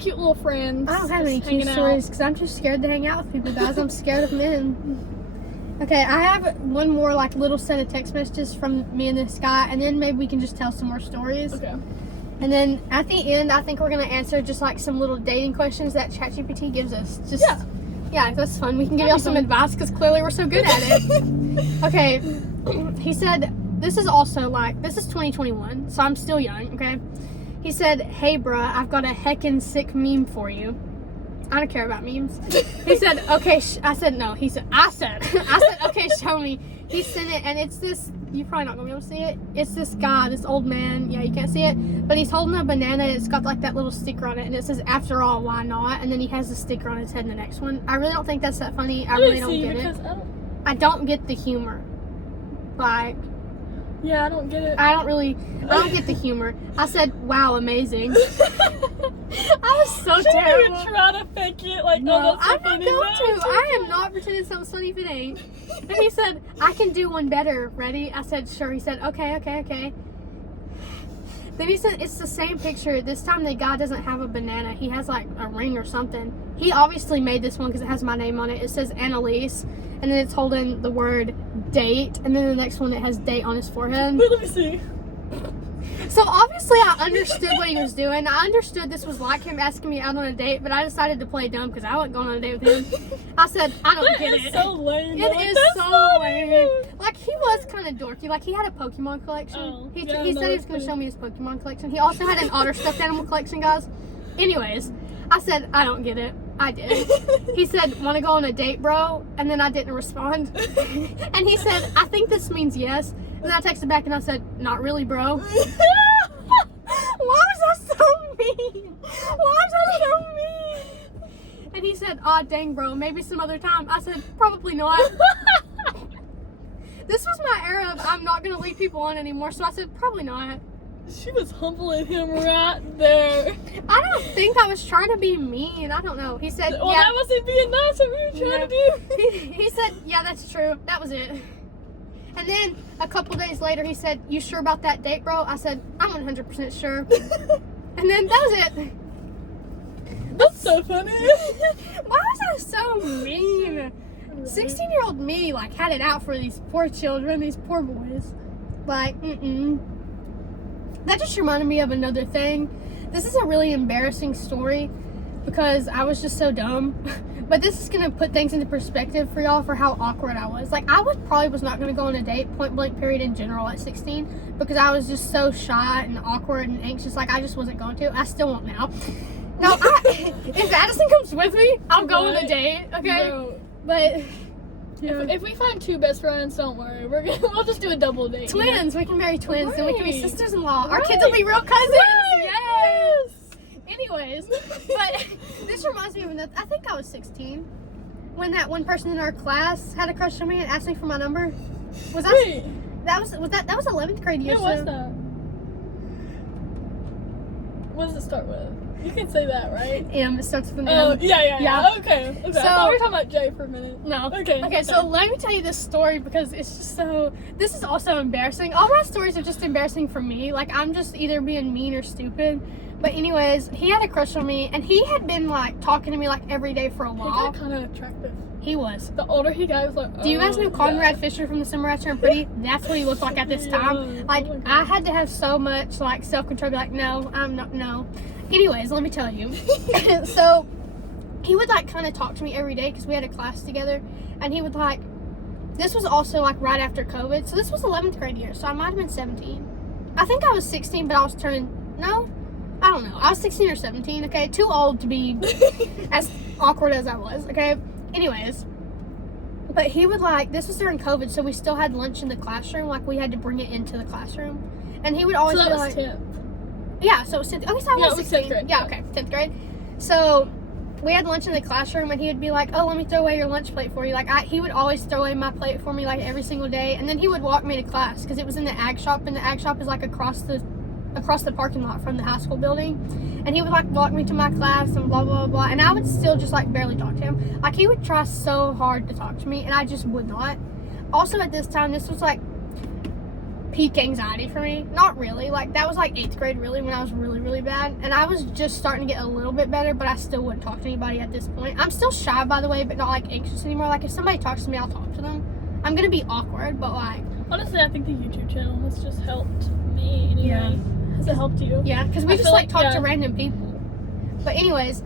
cute little friends. I don't have just any cute hanging out. stories because I'm just scared to hang out with people, guys. I'm scared of men. Okay, I have one more like little set of text messages from me and this guy, and then maybe we can just tell some more stories. Okay. And then at the end, I think we're gonna answer just like some little dating questions that ChatGPT gives us. Just yeah, that's fun. We can give y'all some advice because clearly we're so good at it. Okay, he said this is 2021, so I'm still young. Okay, he said, "Hey, bruh, I've got a heckin' sick meme for you." I don't care about memes. He said, okay, I said, no. He said, I said, okay, show me. He sent it, and it's this, you're probably not going to be able to see it. It's this guy, this old man. Yeah, you can't see it. But he's holding a banana. It's got like that little sticker on it, and it says, after all, why not? And then he has a sticker on his head in the next one. I really don't think that's that funny. I really don't get it. I don't get the humor. Like, yeah, I don't get it. I don't get the humor. I said, wow, amazing. I was so terrible. She didn't try to fake it. Like, no, oh, that's so I'm funny. not going to. I am not pretending something's funny if it ain't. And he said, I can do one better. Ready? I said, sure. He said, okay. Then he said, it's the same picture. This time the guy doesn't have a banana. He has like a ring or something. He obviously made this one because it has my name on it. It says Annalisse, and then it's holding the word date, and then the next one it has date on his forehead. Wait, let me see. So obviously I understood what he was doing. I understood this was like him asking me out on a date, but I decided to play dumb because I wasn't going on a date with him. I said, I don't get it. So lame. It is so lame. Like, he was kind of dorky. Like, he had a Pokemon collection. Oh, He yeah, said no, he was going to show me his Pokemon collection. He also had an otter stuffed animal collection, guys. Anyways, I said, I don't get it. I did. He said, want to go on a date, bro? And then I didn't respond. And he said, I think this means yes. And then I texted back and I said, not really, bro. Why was that so mean? And he said, aw, dang, bro, maybe some other time. I said, probably not. This was my era of I'm not going to leave people on anymore, so I said, probably not. She was humbling him right there. I don't think I was trying to be mean. I don't know. He said, Well, yeah. that wasn't being nice. What were you trying to do? He said, yeah, that's true. That was it. And then a couple days later, he said, you sure about that date, bro? I said, I'm 100% sure. And then that was it. That's so funny. Why was I so mean? 16-year-old me, like, had it out for these poor children, these poor boys. Like, That just reminded me of another thing. This is a really embarrassing story because I was just so dumb. But this is going to put things into perspective for y'all for how awkward I was. Like, I probably was not going to go on a date, point blank period, in general at 16 because I was just so shy and awkward and anxious. Like, I just wasn't going to. I still won't now. No, if Addison comes with me, I'll go on a date, okay? Bro. But... Yeah. If we find two best friends, don't worry. We'll just do a double date. Twins. We can marry twins. Right. Then we can be sisters-in-law. Right. Our kids will be real cousins. Right. Yes. Anyways, but this reminds me of another. I think I was 16 when that one person in our class had a crush on me and asked me for my number. Was that? Wait. That was 11th grade year. Who was that? What does it start with? You can say that, right? M. It starts with an Oh, M. yeah. Okay. So, I thought we were talking about Jay for a minute. No. Okay. So let me tell you this story because it's just so... This is also embarrassing. All my stories are just embarrassing for me. Like, I'm just either being mean or stupid. But anyways, he had a crush on me, and he had been, like, talking to me, like, every day for a while. He got kind of attractive. He was. The older he got, I was like, oh, Do you guys know Conrad Fisher from The Summer I Turned Pretty? That's what he looked like at this time. Like, I had to have so much, like, self-control. Be like, no, I'm not, no. Anyways, let me tell you. So, he would, like, kind of talk to me every day because we had a class together. And he would, like, this was also, like, right after COVID. So, this was 11th grade year. So, I might have been 17. I think I was 16, but I was turning, no? I don't know. I was 16 or 17, okay? Too old to be as awkward as I was, okay? Anyways. But he would, like, this was during COVID, so we still had lunch in the classroom. Like, we had to bring it into the classroom. And he would always so that be was like... 10th. Yeah, so it was 10th. Okay, so I was 16. 10th grade. Yeah, okay, 10th grade. So we had lunch in the classroom, and he would be like, oh, let me throw away your lunch plate for you. Like, he would always throw away my plate for me, like, every single day. And then he would walk me to class, because it was in the ag shop, and the ag shop is, like, across the parking lot from the high school building. And he would, like, walk me to my class and blah, blah, blah. And I would still just, like, barely talk to him. Like, he would try so hard to talk to me, and I just would not. Also, at this time, this was, like, peak anxiety for me. Not really. Like, that was, like, 8th grade, really, when I was really, really bad. And I was just starting to get a little bit better, but I still wouldn't talk to anybody at this point. I'm still shy, by the way, but not, like, anxious anymore. Like, if somebody talks to me, I'll talk to them. I'm gonna be awkward, but, like... Honestly, I think the YouTube channel has just helped me anyway. Yeah. Has it helped you? Yeah, because we just, like, talk to random people. But anyways,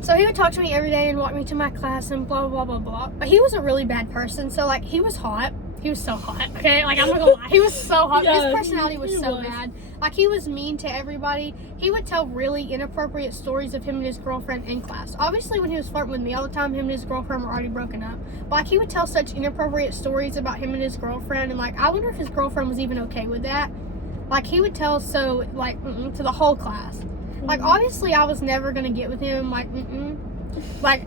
so he would talk to me every day and walk me to my class and blah, blah, blah, blah. But he was a really bad person, so, like, he was hot. He was so hot, okay? Like, I'm not gonna lie. He was so hot. Yeah, his personality was so bad. Like, he was mean to everybody. He would tell really inappropriate stories of him and his girlfriend in class. Obviously, when he was flirting with me all the time, him and his girlfriend were already broken up. But, like, he would tell such inappropriate stories about him and his girlfriend. And, like, I wonder if his girlfriend was even okay with that. Like, he would tell so, like, to the whole class. Like, obviously, I was never gonna get with him. Like, Like,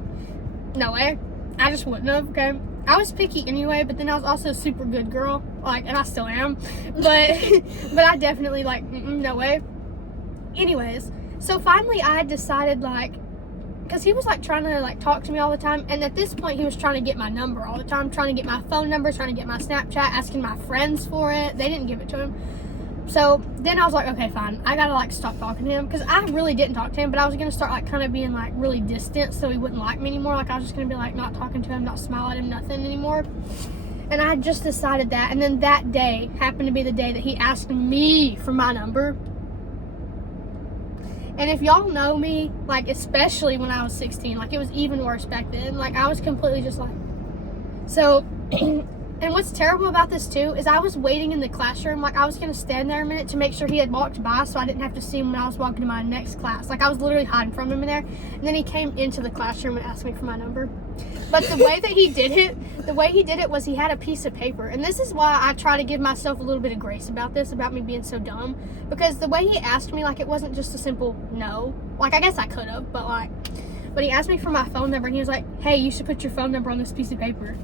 no way. I just wouldn't have, okay? I was picky anyway, but then I was also a super good girl. Like, and I still am. But I definitely, like, no way. Anyways, so finally I had decided, like, because he was, like, trying to, like, talk to me all the time. And at this point, he was trying to get my number all the time. Trying to get my phone number, trying to get my Snapchat, asking my friends for it. They didn't give it to him. So then I was like, okay, fine. I gotta, like, stop talking to him. Because I really didn't talk to him, but I was gonna start, like, kind of being, like, really distant so he wouldn't like me anymore. Like, I was just gonna be, like, not talking to him, not smile at him, nothing anymore. And I had just decided that. And then that day happened to be the day that he asked me for my number. And if y'all know me, like, especially when I was 16, like, it was even worse back then. Like, I was completely just, like... So... And what's terrible about this, too, is I was waiting in the classroom. Like, I was going to stand there a minute to make sure he had walked by so I didn't have to see him when I was walking to my next class. Like, I was literally hiding from him in there. And then he came into the classroom and asked me for my number. But the way that he did it was he had a piece of paper. And this is why I try to give myself a little bit of grace about this, about me being so dumb. Because the way he asked me, like, it wasn't just a simple no. Like, I guess I could have, but, like... But he asked me for my phone number, and he was like, hey, you should put your phone number on this piece of paper.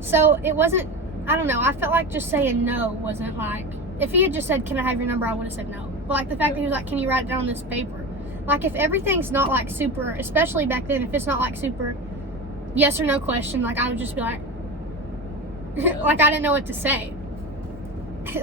So it wasn't, I don't know, I felt like just saying no wasn't like, if he had just said, can I have your number, I would have said no. But like the fact that he was like, can you write it down on this paper? Like if everything's not like super, especially back then, if it's not like super yes or no question, like I would just be like, like I didn't know what to say.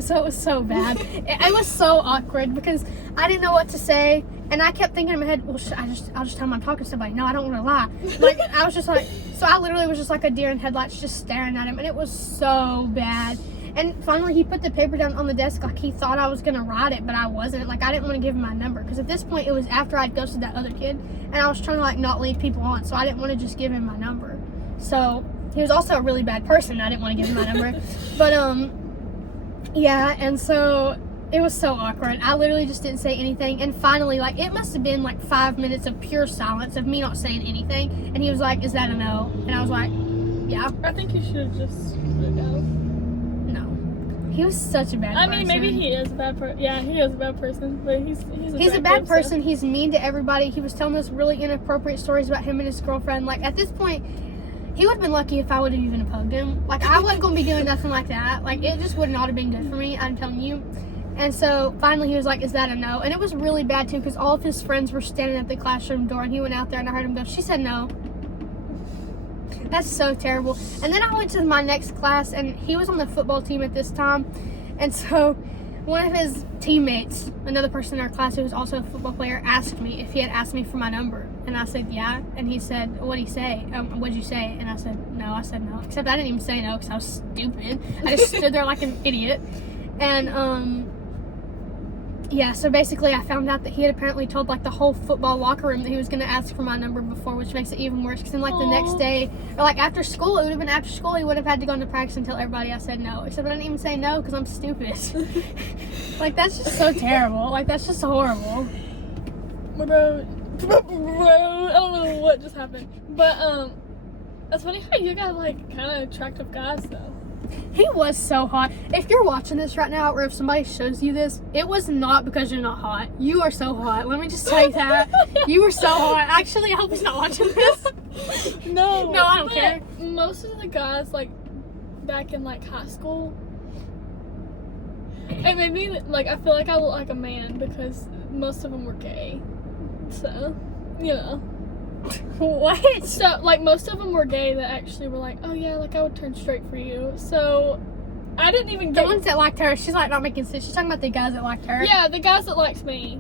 So it was so bad. It was so awkward because I didn't know what to say. And I kept thinking in my head, well, I'll just tell him I'm talking to somebody. No, I don't want to lie. Like, I was just like, so I literally was just like a deer in headlights just staring at him. And it was so bad. And finally, he put the paper down on the desk like he thought I was going to write it, but I wasn't. Like, I didn't want to give him my number. Because at this point, it was after I'd ghosted that other kid. And I was trying to, like, not lead people on. So I didn't want to just give him my number. So he was also a really bad person. I didn't want to give him my number. But, yeah. And so it was so awkward. I literally just didn't say anything. And finally, like, it must have been, like, 5 minutes of pure silence of me not saying anything. And he was like, is that a no? And I was like, yeah. I think you should have just put it down. He was such a bad person. I mean, maybe he is a bad person. Yeah, he is a bad person, but he's a bad person. He's mean to everybody. He was telling us really inappropriate stories about him and his girlfriend. Like, at this point, he would have been lucky if I would have even hugged him. Like, I wasn't going to be doing nothing like that. Like, it just would not have been good for me, I'm telling you. And so, finally, he was like, is that a no? And it was really bad, too, because all of his friends were standing at the classroom door, and he went out there, and I heard him go, she said no. That's so terrible. And then I went to my next class, and he was on the football team at this time. And so one of his teammates, another person in our class who was also a football player, asked me if he had asked me for my number. And I said, yeah. And he said, what'd he say? What'd you say? And I said, no. I said no. Except I didn't even say no because I was stupid. I just stood there like an idiot. And, yeah, so basically I found out that he had apparently told, like, the whole football locker room that he was going to ask for my number before, which makes it even worse. Because then, like, the next day, or, like, after school, it would have been after school, he would have had to go into practice and tell everybody I said no. Except I didn't even say no because I'm stupid. Like, that's just so terrible. Like, that's just horrible. Bro, I don't know what just happened. But, it's funny how you got, like, kind of attractive guys, though. He was so hot. If you're watching this right now, or if somebody shows you this, it was not because you're not hot. You are so hot. Let me just tell you that. You were so hot. Actually, I hope he's not watching this. No, I don't care. Most of the guys, like, back in, like, high school, it made me, like, I feel like I look like a man because most of them were gay. So, you know. What? So, like, most of them were gay that actually were like, oh, yeah, like, I would turn straight for you. So, I didn't even get... The ones that liked her, she's, like, not making sense. She's talking about the guys that liked her. Yeah, the guys that liked me.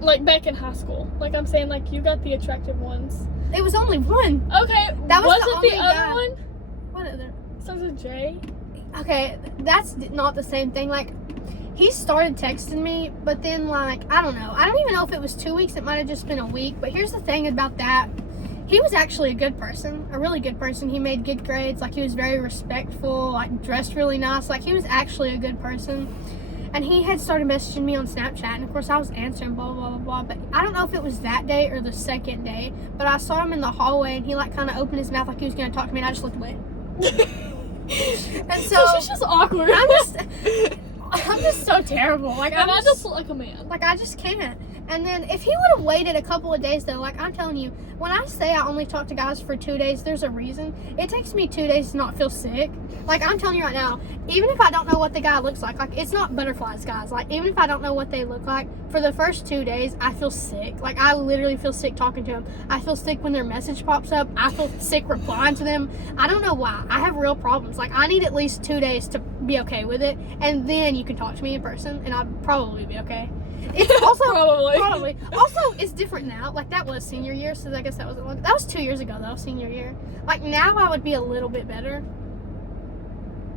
Like, back in high school. Like, I'm saying, like, you got the attractive ones. It was only one. Okay, that was it the other one? What other? Starts with J? Okay, that's not the same thing. Like, he started texting me, but then, like, I don't know. I don't even know if it was 2 weeks. It might have just been a week. But here's the thing about that. He was actually a good person, a really good person. He made good grades. Like, he was very respectful, like, dressed really nice. Like, he was actually a good person. And he had started messaging me on Snapchat. And, of course, I was answering, blah, blah, blah, blah. But I don't know if it was that day or the second day. But I saw him in the hallway, and he, like, kind of opened his mouth like he was going to talk to me. And I just looked away. And so she's just awkward. I'm just so terrible. Like, I just look like a man. Like, I just can't. And then if he would have waited a couple of days, though, like, I'm telling you, when I say I only talk to guys for 2 days, there's a reason. It takes me 2 days to not feel sick. Like, I'm telling you right now, even if I don't know what the guy looks like, it's not butterflies, guys. Like, even if I don't know what they look like, for the first 2 days, I feel sick. Like, I literally feel sick talking to them. I feel sick when their message pops up. I feel sick replying to them. I don't know why. I have real problems. Like, I need at least 2 days to be okay with it, and then you can talk to me in person, and I'd probably be okay. It's also probably. Also, it's different now. Like, that was senior year, so I guess that was 2 years ago, though, senior year. Like, now I would be a little bit better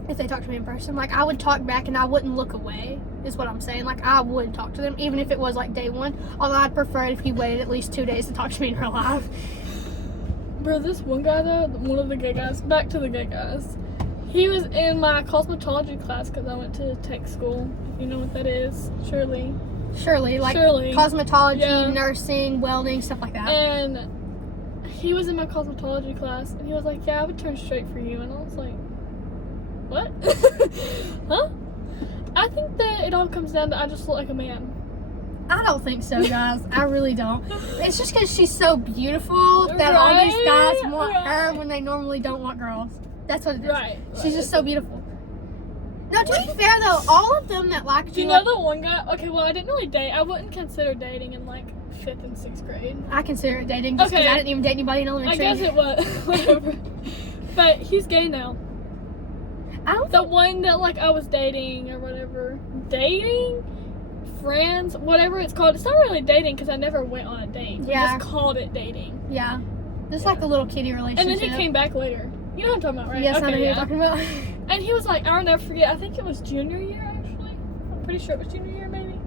if they talked to me in person. Like, I would talk back and I wouldn't look away, is what I'm saying. Like, I would talk to them, even if it was, like, day one. Although I'd prefer it if he waited at least 2 days to talk to me in real life. Bro, this one guy, though, one of the gay guys, back to the gay guys, he was in my cosmetology class because I went to tech school. If you know what that is, Shirley, like cosmetology, yeah. Nursing, welding, stuff like that. And he was in my cosmetology class, and he was like, yeah, I would turn straight for you. And I was like, what? Huh? I think that it all comes down to I just look like a man. I don't think so, guys. I really don't. It's just because she's so beautiful that all these guys want her when they normally don't want girls. That's what it is. Right. She's just so beautiful. No, to be fair, though, all of them that liked you... Do you know the one guy? Okay, well, I didn't really date. I wouldn't consider dating in, like, 5th and 6th grade. I consider it dating just because I didn't even date anybody in elementary. I guess it was. Whatever. But he's gay now. The one that, like, I was dating or whatever. Dating? friends, whatever it's called. It's not really dating because I never went on a date. We Yeah. just called it dating. Yeah. Just like a little kiddie relationship. And then he came back later. You know what I'm talking about, right? Yes, okay, I know who you're talking about. And he was like, I'll never forget. I think it was junior year, actually. I'm pretty sure it was junior year, maybe.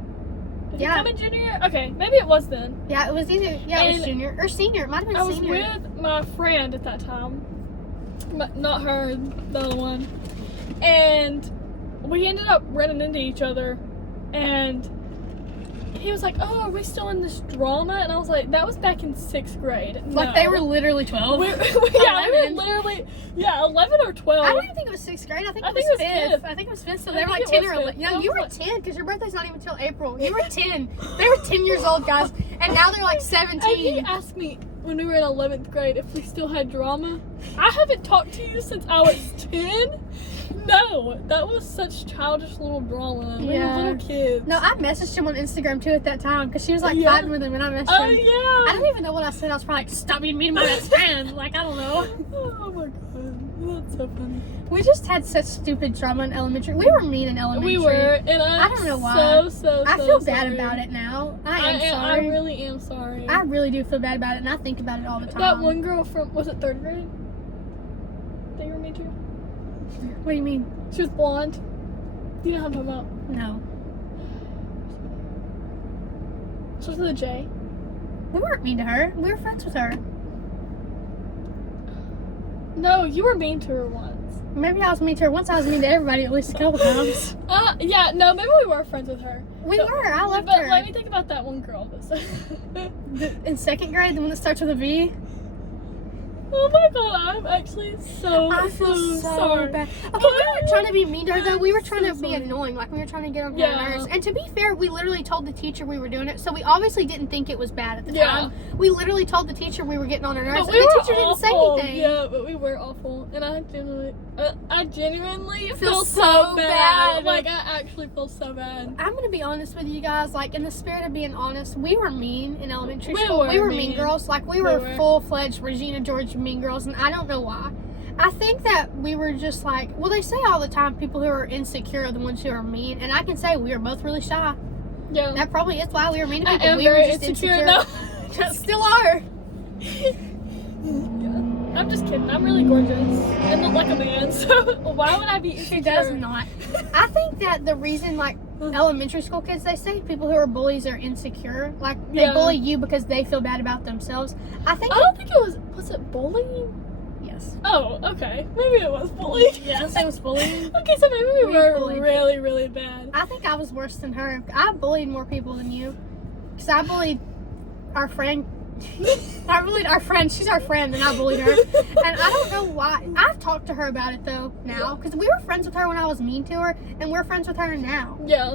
Did he come in junior year? Okay, maybe it was then. Yeah, it was either, it was junior or senior. It might have been senior. I was with my friend at that time. But not her, the other one. And we ended up running into each other. And he was like, oh, are we still in this drama? And I was like, that was back in 6th grade. Like, they were literally 12? We were literally, 11 or 12. I don't even think it was 6th grade. I think it was 5th. I think it was 5th, so they were like 10 or 11. Yeah, you were 10, because your birthday's not even until April. You were 10. They were 10 years old, guys, and now they're like 17. And he asked me when we were in 11th grade if we still had drama. I haven't talked to you since I was 10. No, that was such childish little drama. We were little kids. No, I messaged him on Instagram too at that time because she was like fighting with him and I messaged him. Oh yeah. I don't even know what I said. I was probably like, stop being mean to my best friend. Like, I don't know. Oh my god, that's so funny. We just had such stupid drama in elementary. We were mean in elementary. We were, and I don't know why. I feel bad sorry. about it now. I am sorry. I really am sorry. I really do feel bad about it, and I think about it all the time. That one girl from, was it 3rd grade? That you were mean to? What do you mean? She was blonde. You know what I'm talking about? No. She was with a J. We weren't mean to her. We were friends with her. No, you were mean to her once. Maybe I was mean to her once. I was mean to everybody at least a couple times. Yeah, no, maybe we were friends with her. We were. I loved her. her. But let me think about that one girl. In 2nd grade, the one that starts with a V. Oh my god, I'm actually I feel so sorry. bad. Okay, we weren't trying to be mean to her though. We were trying to be annoying. Like, we were trying to get on her nerves. And to be fair, we literally told the teacher we were doing it, so we obviously didn't think it was bad at the time. We literally told the teacher we were getting on her nerves, and the teacher didn't say anything. Yeah, but we were awful, and I genuinely feel so bad. Like, I actually feel so bad. I'm gonna be honest with you guys. Like, in the spirit of being honest, we were mean in elementary school. We were mean girls. Like, we were full-fledged Regina George mean girls, and I don't know why. I think that we were just like, well, they say all the time people who are insecure are the ones who are mean, and I can say we were both really shy. Yeah. That probably is why we were mean to people. I am we very were just insecure. No. Still are. I'm just kidding. I'm really gorgeous and look like a man, so why would I be insecure? She does not. I think that the reason, like, elementary school kids, they say people who are bullies are insecure. Like, they bully you because they feel bad about themselves. I don't think it was it bullying? Yes. Oh, okay. Maybe it was bullying. Yes, it was bullying. Okay, so maybe we were really, really bad. I think I was worse than her. I bullied more people than you. Because I bullied our friend. I bullied our friend. She's our friend, and I bullied her. And I don't know why. I've talked to her about it, though, now. Because we were friends with her when I was mean to her, and we're friends with her now. Yeah.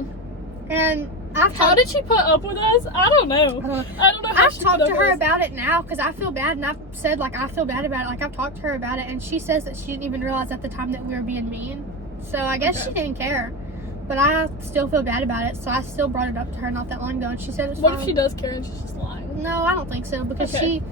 And how did she put up with us? I don't know. I don't know how I've talked to her about it now because I feel bad, and I've said, like, I feel bad about it. Like, I've talked to her about it, and she says that she didn't even realize at the time that we were being mean. So I guess she didn't care. But I still feel bad about it, so I still brought it up to her not that long ago, and she said it was fine. What if she does care and she's just lying? No, I don't think so, because she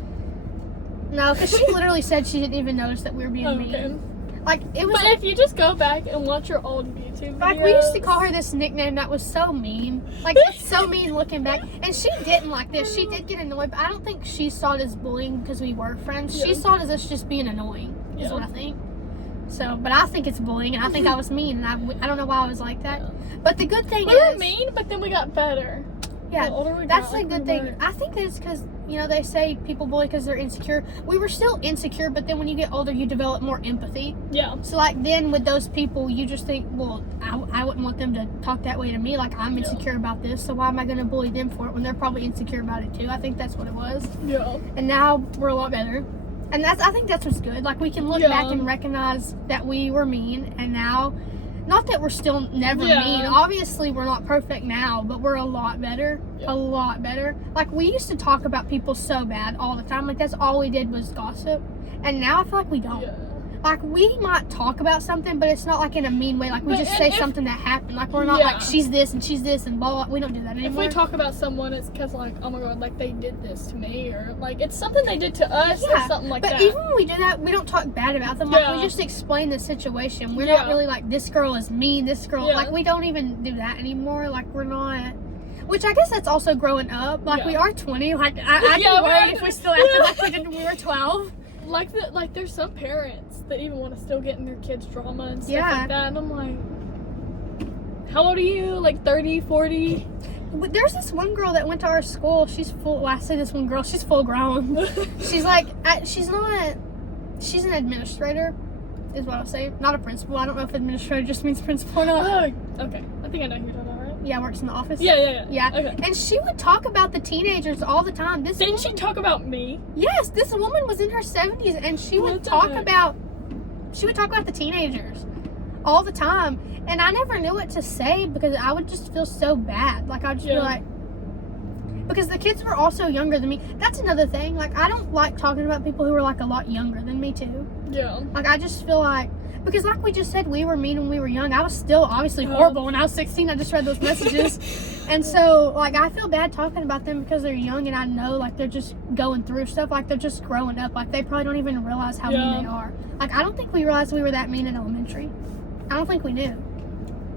literally said she didn't even notice that we were being mean. Like, it was. But if you just go back and watch your old YouTube videos. Like, we used to call her this nickname that was so mean. Like, it's so mean looking back. And she didn't like this. She did get annoyed, but I don't think she saw it as bullying because we were friends. She saw it as us just being annoying, is what I think. So, but I think it's bullying, and I think I was mean, and I don't know why I was like that. But the good thing is... We were mean, but then we got better. Yeah, that's the good thing. I think that it's because, you know, they say people bully because they're insecure. We were still insecure, but then when you get older, you develop more empathy. Yeah. So, like, then with those people, you just think, well, I wouldn't want them to talk that way to me. Like, I'm insecure about this, so why am I going to bully them for it when they're probably insecure about it, too? I think that's what it was. Yeah. And now we're a lot better. And I think that's what's good. Like, we can look back and recognize that we were mean, and now... Not that we're still never mean. Obviously, we're not perfect now, but we're a lot better. A lot better. Like, we used to talk about people so bad all the time. Like, that's all we did was gossip. And now I feel like we don't. Like, we might talk about something, but it's not like in a mean way. Like, we just say something that happened. Like, we're not like, she's this and blah, blah. We don't do that anymore. If we talk about someone, it's because, like, oh my god, like, they did this to me. Or, like, it's something they did to us or something like that. But even when we do that, we don't talk bad about them. Like, we just explain the situation. We're not really like, this girl is mean, this girl. Like, we don't even do that anymore. Like, we're not... Which I guess that's also growing up. Like, we are 20. Like, I Yeah, can worry if we still acted like we did when we were 12. Like, there's some parents that even want to still get in their kids' drama and stuff Yeah. like that. And I'm like, how old are you? Like 30, 40? But there's this one girl that went to our school. She's full. Well, I say this one girl. She's full grown. She's like, she's not. She's an administrator, is what I'll say. Not a principal. I don't know if administrator just means principal or not. Oh, okay. I think I know who you're talking about, right? Yeah, works in the office. Yeah. Okay. And she would talk about the teenagers all the time. Didn't she talk about me? Yes, this woman was in her 70s, and she would talk about the teenagers all the time. And I never knew what to say because I would just feel so bad. Like, I'd just be like, because the kids were also younger than me. That's another thing. Like, I don't like talking about people who are, like, a lot younger than me, too. Yeah. Like, I just feel like, because like we just said, we were mean when we were young. I was still obviously horrible when I was 16. I just read those messages. And so, like, I feel bad talking about them because they're young and I know, like, they're just going through stuff. Like, they're just growing up. Like, they probably don't even realize how mean they are. Like, I don't think we realized we were that mean in elementary. I don't think we knew.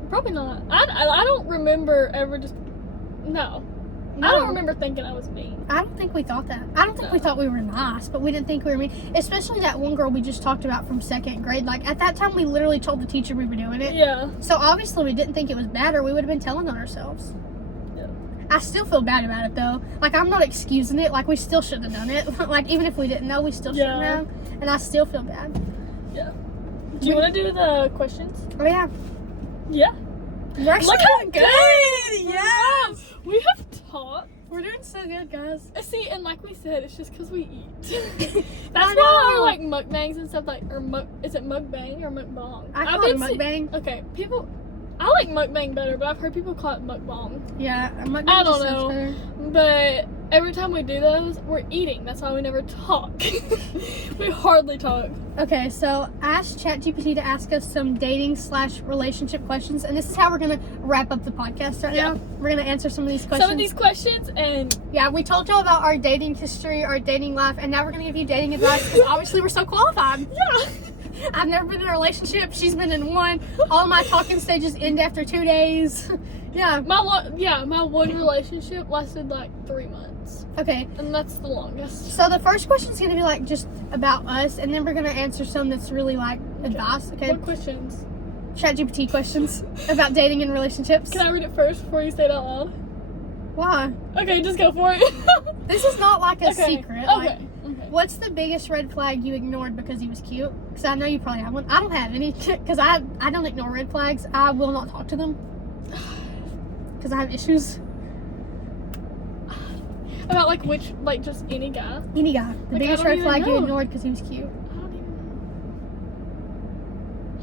Probably not. I don't remember ever just... No. I don't remember thinking I was mean. I don't think we thought that. I don't think we thought we were nice, but we didn't think we were mean. Especially that one girl we just talked about from 2nd grade. Like, at that time, we literally told the teacher we were doing it. Yeah. So, obviously, we didn't think it was bad, or we would have been telling on ourselves. Yeah. I still feel bad about it, though. Like, I'm not excusing it. Like, we still shouldn't have done it. Like, even if we didn't know, we still shouldn't have. And I still feel bad. Yeah. Do you want to do the questions? Oh, yeah. Yeah. We're actually doing good! Yes! We have talked. We're doing so good, guys. See, and like we said, it's just because we eat. That's why our, like, mukbangs and stuff, like, is it mukbang or mukbang? I call it mukbang. Okay, I like mukbang better, but I've heard people call it mukbang. Yeah, mukbang I don't just sounds know. better. But every time we do those, we're eating. That's why we never talk. We hardly talk. Okay, so I asked ChatGPT to ask us some dating/relationship questions, and this is how we're going to wrap up the podcast right now. We're going to answer some of these questions. Some of these questions, and... Yeah, we told y'all about our dating history, our dating life, and now we're going to give you dating advice, because obviously we're so qualified. Yeah. I've never been in a relationship. She's been in one. All of my talking stages end after 2 days. Yeah. My one relationship lasted like 3 months. Okay. And that's the longest. So the first question is going to be like just about us, and then we're going to answer some that's really like advice. Okay. What questions? ChatGPT questions about dating and relationships. Can I read it first before you say it out loud? Why? Okay, just go for it. This is not like a secret. Okay. Like, what's the biggest red flag you ignored because he was cute? Because I know you probably have one. I don't have any, because I don't ignore red flags. I will not talk to them because I have issues. About like just any guy? Any guy. The biggest red flag you ignored because he was cute. I don't even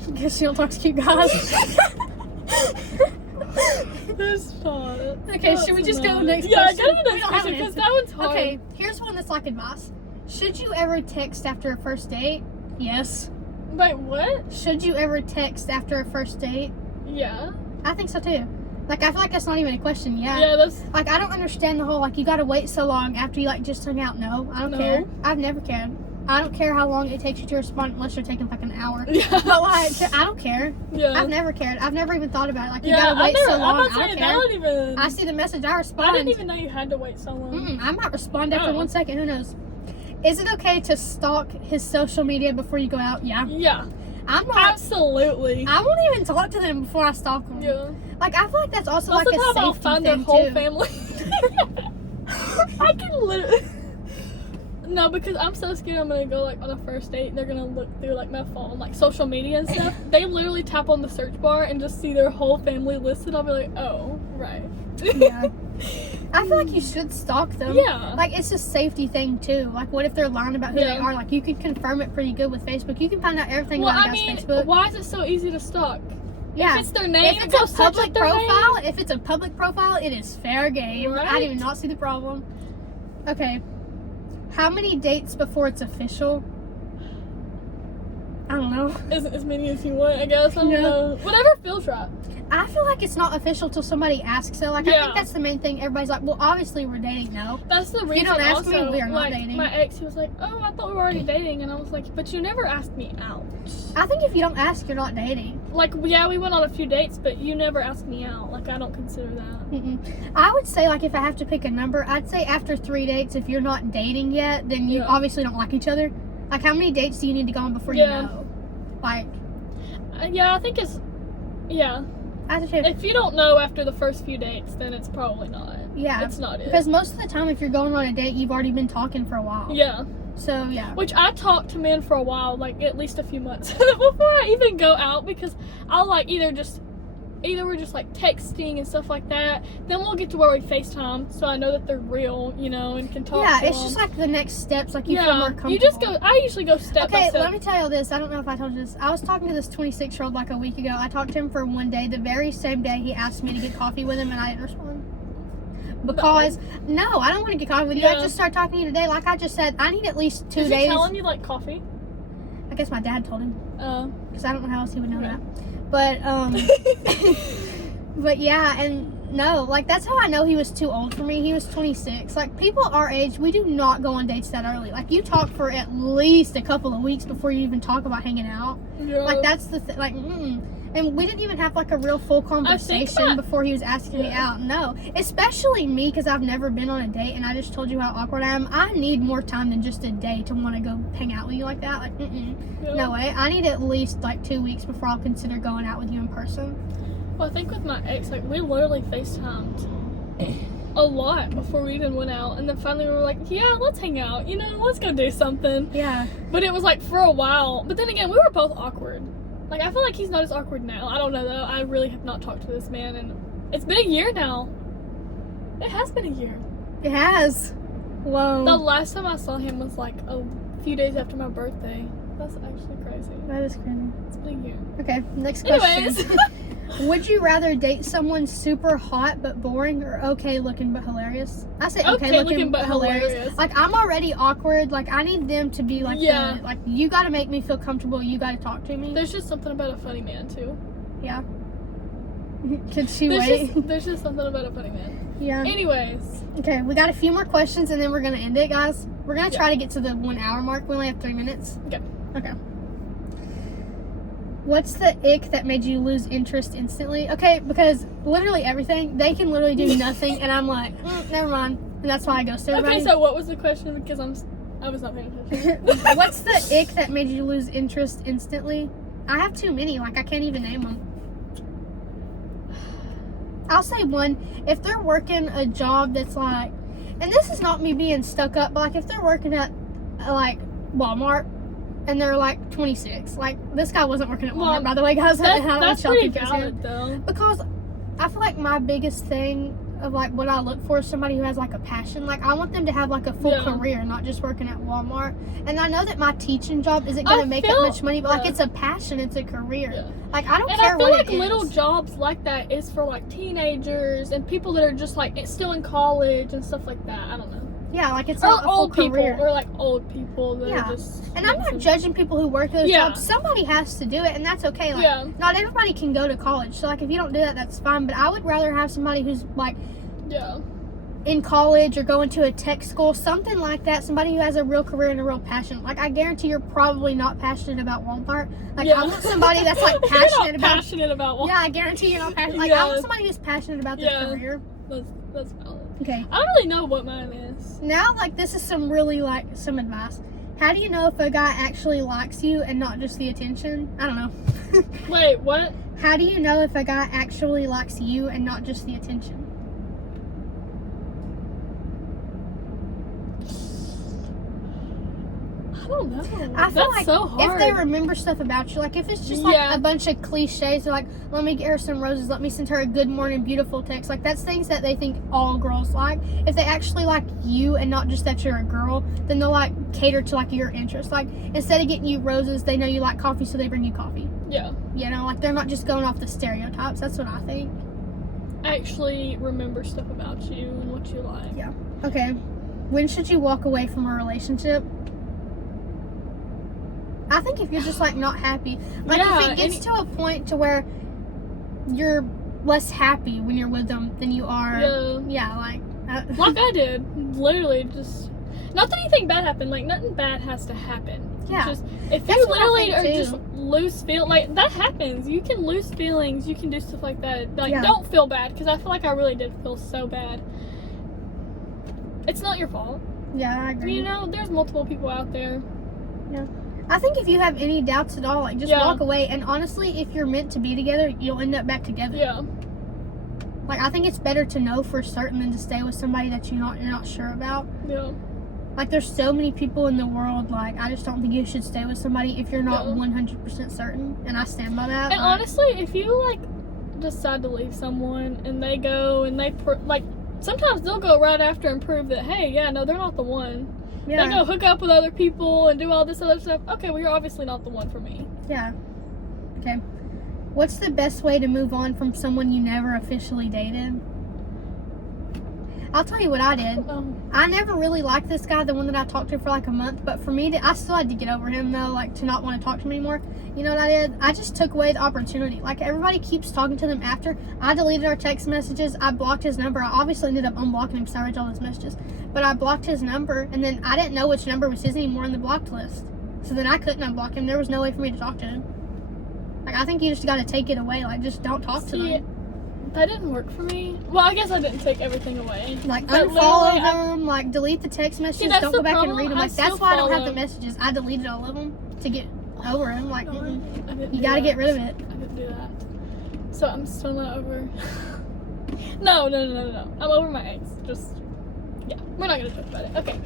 know. Because you don't talk to cute guys. That's fine. Okay, should we just go to the next question? Yeah, go to the next question because that one's hard. Okay, here's one that's like advice. Should you ever text after a first date? Yes. Wait, what? Should you ever text after a first date? Yeah. I think so too. Like, I feel like that's not even a question. Yeah, that's... Like, I don't understand the whole, like, you gotta wait so long after you, like, just hung out. No, I don't care. I've never cared. I don't care how long it takes you to respond unless you're taking, like, an hour. Yeah. But, like, I don't care. Yeah. I've never cared. I've never even thought about it. Like, you gotta wait so long. I don't care. I see the message, I respond. I didn't even know you had to wait so long. I might respond after 1 second. Who knows? Is it okay to stalk his social media before you go out? Yeah. Yeah. I'm not. Absolutely. I won't even talk to them before I stalk them. Yeah. Like, I feel like that's also like a safety thing, I'll find their whole family. I can literally... No, because I'm so scared I'm going to go, like, on a first date and they're going to look through, like, my phone, like, social media and stuff. They literally tap on the search bar and just see their whole family listed. I'll be like, oh, right. Yeah. I feel like you should stalk them. Yeah. Like, it's a safety thing, too. Like, what if they're lying about who they are? Like, you can confirm it pretty good with Facebook. You can find out everything about a guy's Facebook. Why is it so easy to stalk? Yeah. If it's their name, if it's a public profile, if it's a public profile, it is fair game. Right? I do not see the problem. Okay. How many dates before it's official? I don't know. As many as you want, I guess. I don't know. Whatever feels right. I feel like it's not official till somebody asks. So, like, I think that's the main thing. Everybody's like, well, obviously we're dating now. That's the reason. If you don't ask also, me, we are not dating. My ex, he was like, oh, I thought we were already dating. And I was like, but you never asked me out. I think if you don't ask, you're not dating. like, yeah, we went on a few dates, but you never asked me out. Like, I don't consider that. Mm-mm. I would say, like, if I have to pick a number, I'd say after 3 dates, if you're not dating yet, then you obviously don't like each other. Like, how many dates do you need to go on before you know? Like, yeah, I think it's, if you don't know after the first few dates, then it's probably not. Yeah. It's not it. Because most of the time, if you're going on a date, you've already been talking for a while. Yeah. So, yeah. Which I talk to men for a while, like, at least a few months before I even go out, because I'll, like, either we're just, like, texting and stuff like that. Then we'll get to where we FaceTime, so I know that they're real, you know, and can talk to it's them. just, like, the next steps. Like, you feel more comfortable. I usually go step by step. Okay, let me tell you this. I don't know if I told you this. I was talking to this 26-year-old, like, a week ago. I talked to him for one day. The very same day, he asked me to get coffee with him, and I didn't respond. Because, no, I don't want to get coffee with you. I just started talking to you today. Like I just said, I need at least 2 days. Is he telling you, like, coffee? I guess my dad told him. Because I don't know how else he would know that. But, but yeah, and no, like, that's how I know he was too old for me. He was 26. Like, people our age, we do not go on dates that early. Like, you talk for at least a couple of weeks before you even talk about hanging out. Yeah. Like, that's the thing. Like, And we didn't even have, like, a real full conversation before he was asking me out. No. Especially me, because I've never been on a date, and I just told you how awkward I am. I need more time than just a day to want to go hang out with you like that. Like, no way. I need at least, like, 2 weeks before I'll consider going out with you in person. Well, I think with my ex, like, we literally FaceTimed a lot before we even went out. And then finally we were like, yeah, let's hang out. You know, let's go do something. Yeah. But it was, like, for a while. But then again, we were both awkward. Like, I feel like he's not as awkward now. I don't know, though. I really have not talked to this man, and it's been a year now. It has been a year. It has. Whoa. The last time I saw him was, like, a few days after my birthday. That's actually crazy. That is crazy. It's been a year. Okay, next question. Anyways. Would you rather date someone super hot but boring, or okay looking but hilarious? I say okay looking but hilarious. Like, I'm already awkward. Like, I need them to be like, like, you got to make me feel comfortable. You got to talk to me. There's just something about a funny man, too. Yeah. Could she wait? There's just something about a funny man. Yeah. Anyways. Okay, we got a few more questions, and then we're going to end it, guys. We're going to try to get to the 1 hour mark. We only have 3 minutes. Okay. Okay. What's the ick that made you lose interest instantly? Okay, because literally everything, they can literally do nothing, and I'm like, never mind. And that's why I ghost everybody. Okay, so what was the question? Because I was not paying attention. What's the ick that made you lose interest instantly? I have too many. Like, I can't even name them. I'll say one. If they're working a job that's like, and this is not me being stuck up, but like if they're working at like Walmart and they're like 26, like this guy wasn't working at Walmart, by the way, guys. That's pretty valid though. Because I feel like my biggest thing of like what I look for is somebody who has like a passion. Like I want them to have like a full career, not just working at Walmart. And I know that my teaching job isn't going to make that much money, but like it's a passion, it's a career. Yeah. Like I don't care what it is. And I feel like little jobs like that is for like teenagers and people that are just like still in college and stuff like that. I don't know. Yeah, like it's not a full career. Or like old people that are just. And I'm not judging people who work those jobs. Somebody has to do it, and that's okay. Like, not everybody can go to college. So like if you don't do that, that's fine. But I would rather have somebody who's like, in college or going to a tech school, something like that. Somebody who has a real career and a real passion. Like I guarantee you're probably not passionate about Walmart. Like I want somebody that's like passionate about Walmart. Yeah, I guarantee you're not passionate. Like I want somebody who's passionate about their career. That's valid. Okay. I don't really know what mine is. Now, like, this is some really, like, some advice. How do you know if a guy actually likes you and not just the attention? I don't know. Wait, what? How do you know if a guy actually likes you and not just the attention? I don't know. I feel That's so hard. If they remember stuff about you, like if it's just like a bunch of cliches, like let me get her some roses, let me send her a good morning beautiful text, like that's things that they think all girls like. If they actually like you and not just that you're a girl, then they'll like cater to like your interests. Like instead of getting you roses, they know you like coffee, so they bring you coffee. Yeah. You know, like they're not just going off the stereotypes. That's what I think. Actually remember stuff about you and what you like. Yeah. Okay. When should you walk away from a relationship? I think if you're just like not happy, like if it gets to a point to where you're less happy when you're with them than you are, like I did, literally just not that anything bad happened. Like nothing bad has to happen. Yeah. Just, if That's you what I literally think, are too. just loose like that happens. You can lose feelings. You can do stuff like that. Like, Yeah. don't feel bad, because I feel like I really did feel so bad. It's not your fault. Yeah, I agree. You know, there's multiple people out there. Yeah. I think if you have any doubts at all, like, just walk away. And honestly, if you're meant to be together, you'll end up back together. Yeah. Like, I think it's better to know for certain than to stay with somebody that you're not sure about. Yeah. Like, there's so many people in the world, like, I just don't think you should stay with somebody if you're not 100% certain. And I stand by that. And honestly, if you, like, decide to leave someone and they go and they, like, sometimes they'll go right after and prove that, hey, yeah, no, they're not the one. Yeah. They go hook up with other people and do all this other stuff. Okay, well, you're obviously not the one for me. Yeah. Okay. What's the best way to move on from someone you never officially dated? I'll tell you what I did. I never really liked this guy, the one that I talked to for like a month, but for me, I still had to get over him though, like to not want to talk to him anymore. You know what I did? I just took away the opportunity. Like, everybody keeps talking to them after. I deleted our text messages. I blocked his number. I obviously ended up unblocking him because I read all his messages. But I blocked his number, and then I didn't know which number was his anymore in the blocked list. So then I couldn't unblock him. There was no way for me to talk to him. Like, I think you just got to take it away. Like, just don't talk to them. That didn't work for me. Well, I guess I didn't take everything away. Like, unfollow them, like, delete the text messages, don't go back and read them. Like, that's why I don't have the messages. I deleted all of them to get over him. Like, you gotta get rid of it. I didn't do that. So I'm still not over. No. I'm over my ex. Just, yeah. We're not gonna talk about it. Okay.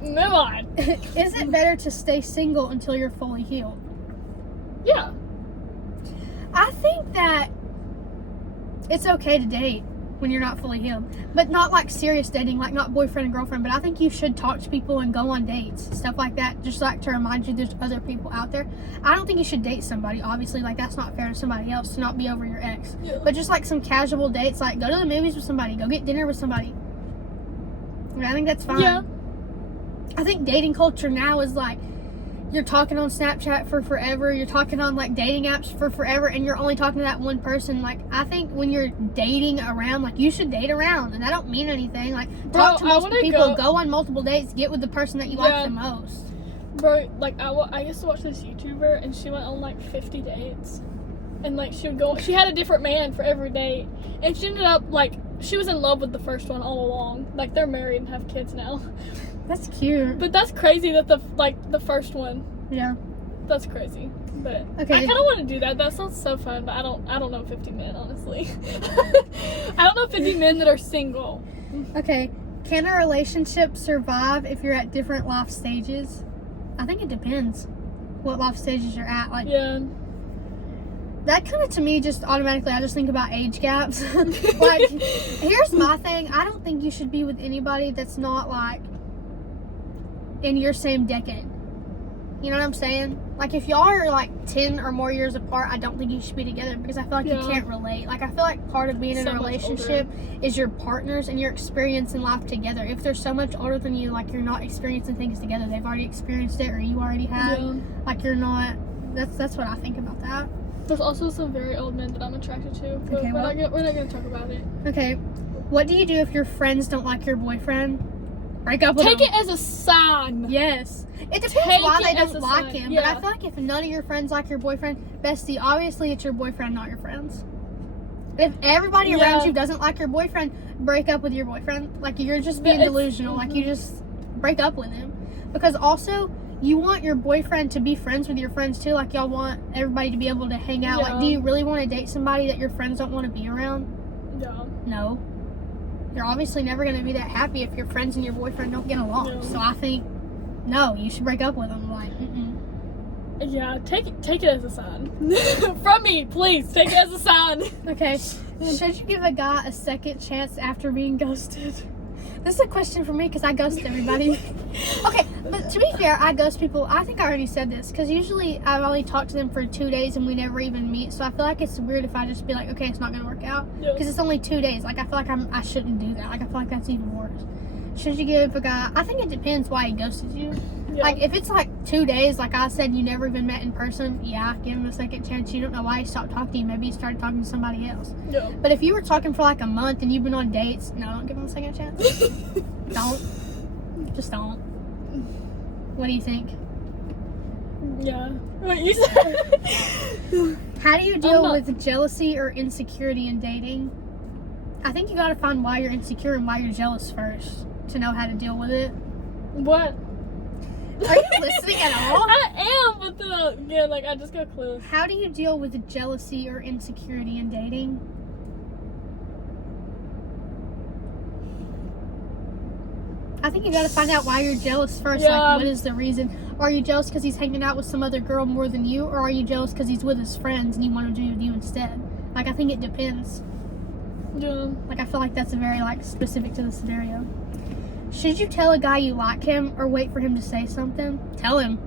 Move on. Is it better to stay single until you're fully healed? Yeah. I think that it's okay to date when you're not fully healed, but not like serious dating, like not boyfriend and girlfriend. But I think you should talk to people and go on dates, stuff like that, just like to remind you there's other people out there. I don't think you should date somebody, obviously, like that's not fair to somebody else to not be over your ex. Yeah. But just like some casual dates, like go to the movies with somebody, go get dinner with somebody. I think that's fine. Yeah. I think dating culture now is like, you're talking on Snapchat for forever, you're talking on like dating apps for forever, and you're only talking to that one person. Like, I think when you're dating around, like, you should date around, and that don't mean anything. Like, talk to multiple people, go on multiple dates, get with the person that you like the most. Bro, like, I used to watch this YouTuber, and she went on like 50 dates, and like she had a different man for every date, and she ended up like, she was in love with the first one all along. Like, they're married and have kids now. That's cute. But that's crazy that the first one. Yeah. That's crazy. But okay. I kind of want to do that. That sounds so fun, but I don't know 50 men, honestly. I don't know 50 men that are single. Okay. Can a relationship survive if you're at different life stages? I think it depends what life stages you're at. Like, yeah. That kind of, to me, just automatically, I just think about age gaps. Like, here's my thing. I don't think you should be with anybody that's not, like, in your same decade. You know what I'm saying? Like, if y'all are, like, 10 or more years apart, I don't think you should be together because I feel like you can't relate. Like, I feel like part of being in a relationship is your partners and your experience in life together. If they're so much older than you, like, you're not experiencing things together. They've already experienced it or you already have. Yeah. Like, you're not... That's what I think about that. There's also some very old men that I'm attracted to, but okay, we're not going to talk about it. Okay. What do you do if your friends don't like your boyfriend? Break up with him. Take it as a sign. Yes. It depends why they don't like him, but I feel like if none of your friends like your boyfriend, bestie, obviously it's your boyfriend, not your friends. If everybody around you doesn't like your boyfriend, break up with your boyfriend. Like, you're just being delusional. Like, you just break up with him. Because also... you want your boyfriend to be friends with your friends too. Like, y'all want everybody to be able to hang out. Like, do you really want to date somebody that your friends don't want to be around? No. You're obviously never going to be that happy if your friends and your boyfriend don't get along. No. So I think, no, you should break up with them. Like, yeah, take it as a sign. From me, please, take it as a sign. Okay. Should you give a guy a second chance after being ghosted? This is a question for me because I ghost everybody. Okay, but to be fair, I ghost people. I think I already said this because usually I only talk to them for 2 days and we never even meet. So I feel like it's weird if I just be like, okay, it's not going to work out. Because it's only 2 days. Like, I feel like I shouldn't do that. Like, I feel like that's even worse. Should you give a guy... I think it depends why he ghosted you. Yeah. Like, if it's like 2 days, like I said, you never even met in person, yeah, give him a second chance. You don't know why he stopped talking to you. Maybe he started talking to somebody else. Yeah. But if you were talking for like a month and you've been on dates, no, don't give him a second chance. Don't. Just don't. What do you think? Yeah. What you said? How do you deal with jealousy or insecurity in dating? I think you gotta find why you're insecure and why you're jealous first to know how to deal with it. What? Are you listening at all? I am, but then again, like, I just got clueless. How do you deal with jealousy or insecurity in dating? I think you gotta find out why you're jealous first. Yeah. Like, what is the reason? Are you jealous because he's hanging out with some other girl more than you? Or are you jealous because he's with his friends and you want to do with you instead? Like, I think it depends. Yeah. Like, I feel like that's a very, like, specific to the scenario. Should you tell a guy you like him or wait for him to say something? Tell him.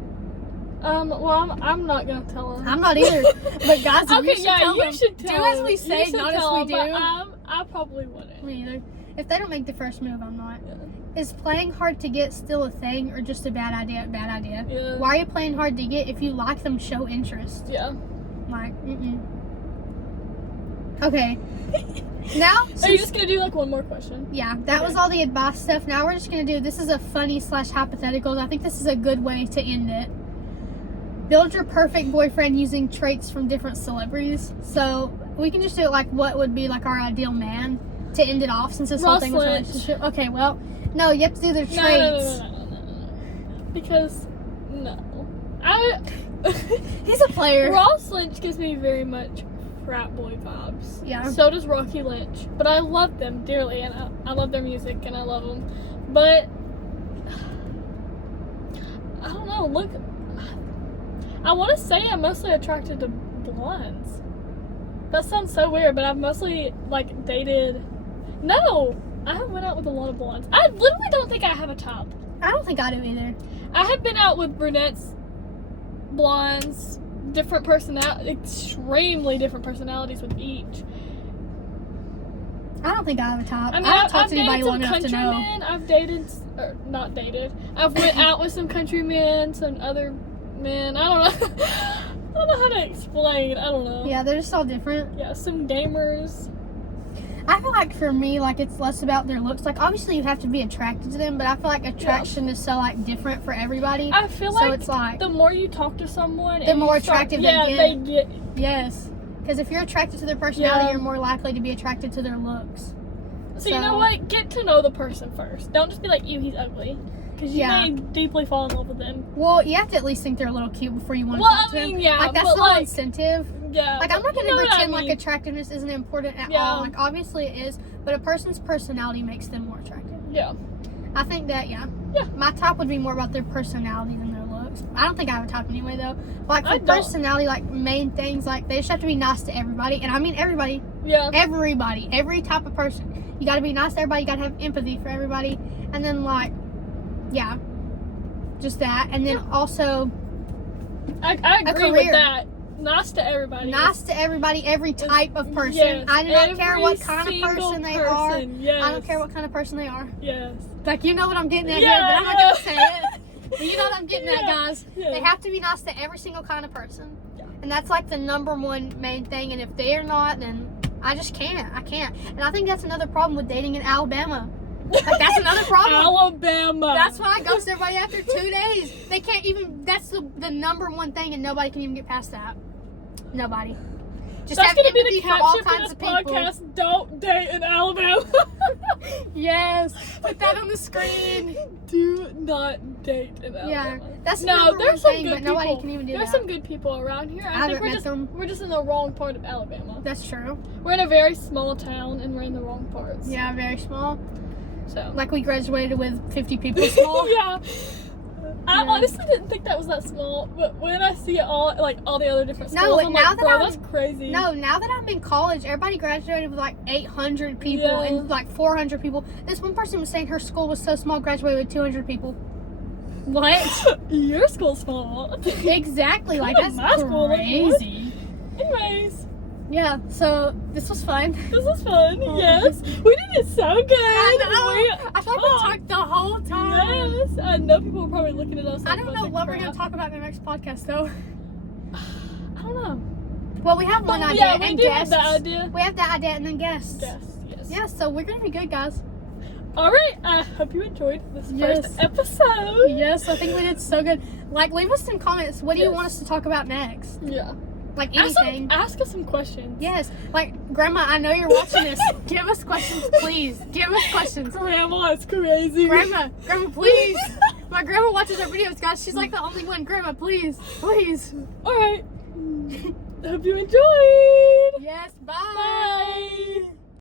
Well, I'm not gonna tell him. I'm not either. But guys, okay, you should tell them. should tell do as we say, not as we do. I probably wouldn't. Me either. If they don't make the first move, I'm not. Yeah. Is playing hard to get still a thing or just a bad idea? Bad idea. Yeah. Why are you playing hard to get? If you like them, show interest. Yeah. Like, Okay. Now, Are you just gonna do like one more question? Yeah, that was all the advice stuff. Now we're just gonna do, this is a funny / hypotheticals. I think this is a good way to end it. Build your perfect boyfriend using traits from different celebrities. So we can just do it like what would be like our ideal man to end it off, since this whole thing was a relationship. Okay, well, no, you have to do their traits. No. Because no, He's a player. Ross Lynch gives me very much frat boy vibes. Yeah. So does Rocky Lynch, but I love them dearly, and I love their music, and I love them. But I don't know. Look, I want to say I'm mostly attracted to blondes. That sounds so weird, but I've mostly like dated. No, I have went out with a lot of blondes. I literally don't think I have a type. I don't think I do either. I have been out with brunettes, blondes, different extremely different personalities with each. I don't think I have a type. I mean, I haven't talked to dated anybody some long enough to know. countrymen. I've dated, or not dated. I've went out with some countrymen, some other men. I don't know. I don't know how to explain. I don't know. Yeah, they're just all different. Yeah, some gamers. I feel like for me, like, it's less about their looks. Like, obviously you have to be attracted to them, but I feel like attraction is so, like, different for everybody. I feel so like it's like the more you talk to someone, the more attractive they get. get. Yes. Because if you're attracted to their personality, Yeah. you're more likely to be attracted to their looks. So you know what? Get to know the person first. Don't just be like, ew, he's ugly. Because you may deeply fall in love with them. Well, you have to at least think they're a little cute before you want to Well, talk to I mean, them. yeah, like, that's but, the like, incentive. Yeah. Like, I'm not going to you know what pretend I mean. like attractiveness isn't important at Yeah. all. Like, obviously it is, but a person's personality makes them more attractive. Yeah. I think that, yeah. My type would be more about their personality than their looks. I don't think I have a type anyway, though. But, like, for personality, like, main things, like, they just have to be nice to everybody. And I mean everybody. Yeah. Everybody. Every type of person. You got to be nice to everybody. You got to have empathy for everybody. And then, like, yeah. Just that. And then also, I agree with that. Nice to everybody. Nice to everybody, every type of person. Yes, I do not care what kind of person they are. Yes. I don't care what kind of person they are. Yes. Like, you know what I'm getting at Yeah, here, but I'm not going to say it. But you know what I'm getting at, guys. Yeah. They have to be nice to every single kind of person. Yeah. And that's like the number one main thing. And if they're not, then I just can't. I can't. And I think that's another problem with dating in Alabama. Like, that's another problem. Alabama. That's why I ghost everybody after 2 days. They can't even, that's the number one thing, and nobody can even get past that. Nobody. Just That's have gonna empathy be the for all caption kinds for of this people. podcast. Don't date in Alabama. Yes. Put that on the screen. Do not date in Alabama. Yeah. That's the no, number there's one some thing, good but people. nobody can even do There's that. some good people around here. I think haven't met them. we're just in the wrong part of Alabama. That's true. We're in a very small town and we're in the wrong parts. Yeah, very small. So. Like, we graduated with 50 people small. Yeah. I honestly didn't think that was that small, but when I see all the other different schools, I'm like, bro, that's crazy. No, now that I'm in college, everybody graduated with like 800 people and like 400 people. This one person was saying her school was so small, graduated with 200 people. What? Your school's small. Exactly, like, that's My school, crazy. Anyways. Yeah, so this was fun. This was fun, yes. We did it so good. I know. I thought we talked the whole time. Yes. I know people are probably looking at us. I don't know what we're going to talk about in the next podcast, though. I don't know. Well, we have one idea Yeah, we and do guests. have that idea. We have that idea and then guests. Yes, yes. Yeah, so we're going to be good, guys. Alright, I hope you enjoyed this first episode. Yes, I think we did so good. Like, leave us some comments. What do you want us to talk about next? Yeah. Like, anything. Ask us some questions. Yes. Like, Grandma, I know you're watching this. Give us questions, please. Give us questions. Grandma, it's crazy. Grandma, please. My grandma watches our videos, guys. She's like the only one. Grandma, please. Please. Alright. Hope you enjoyed. Yes, bye. Bye.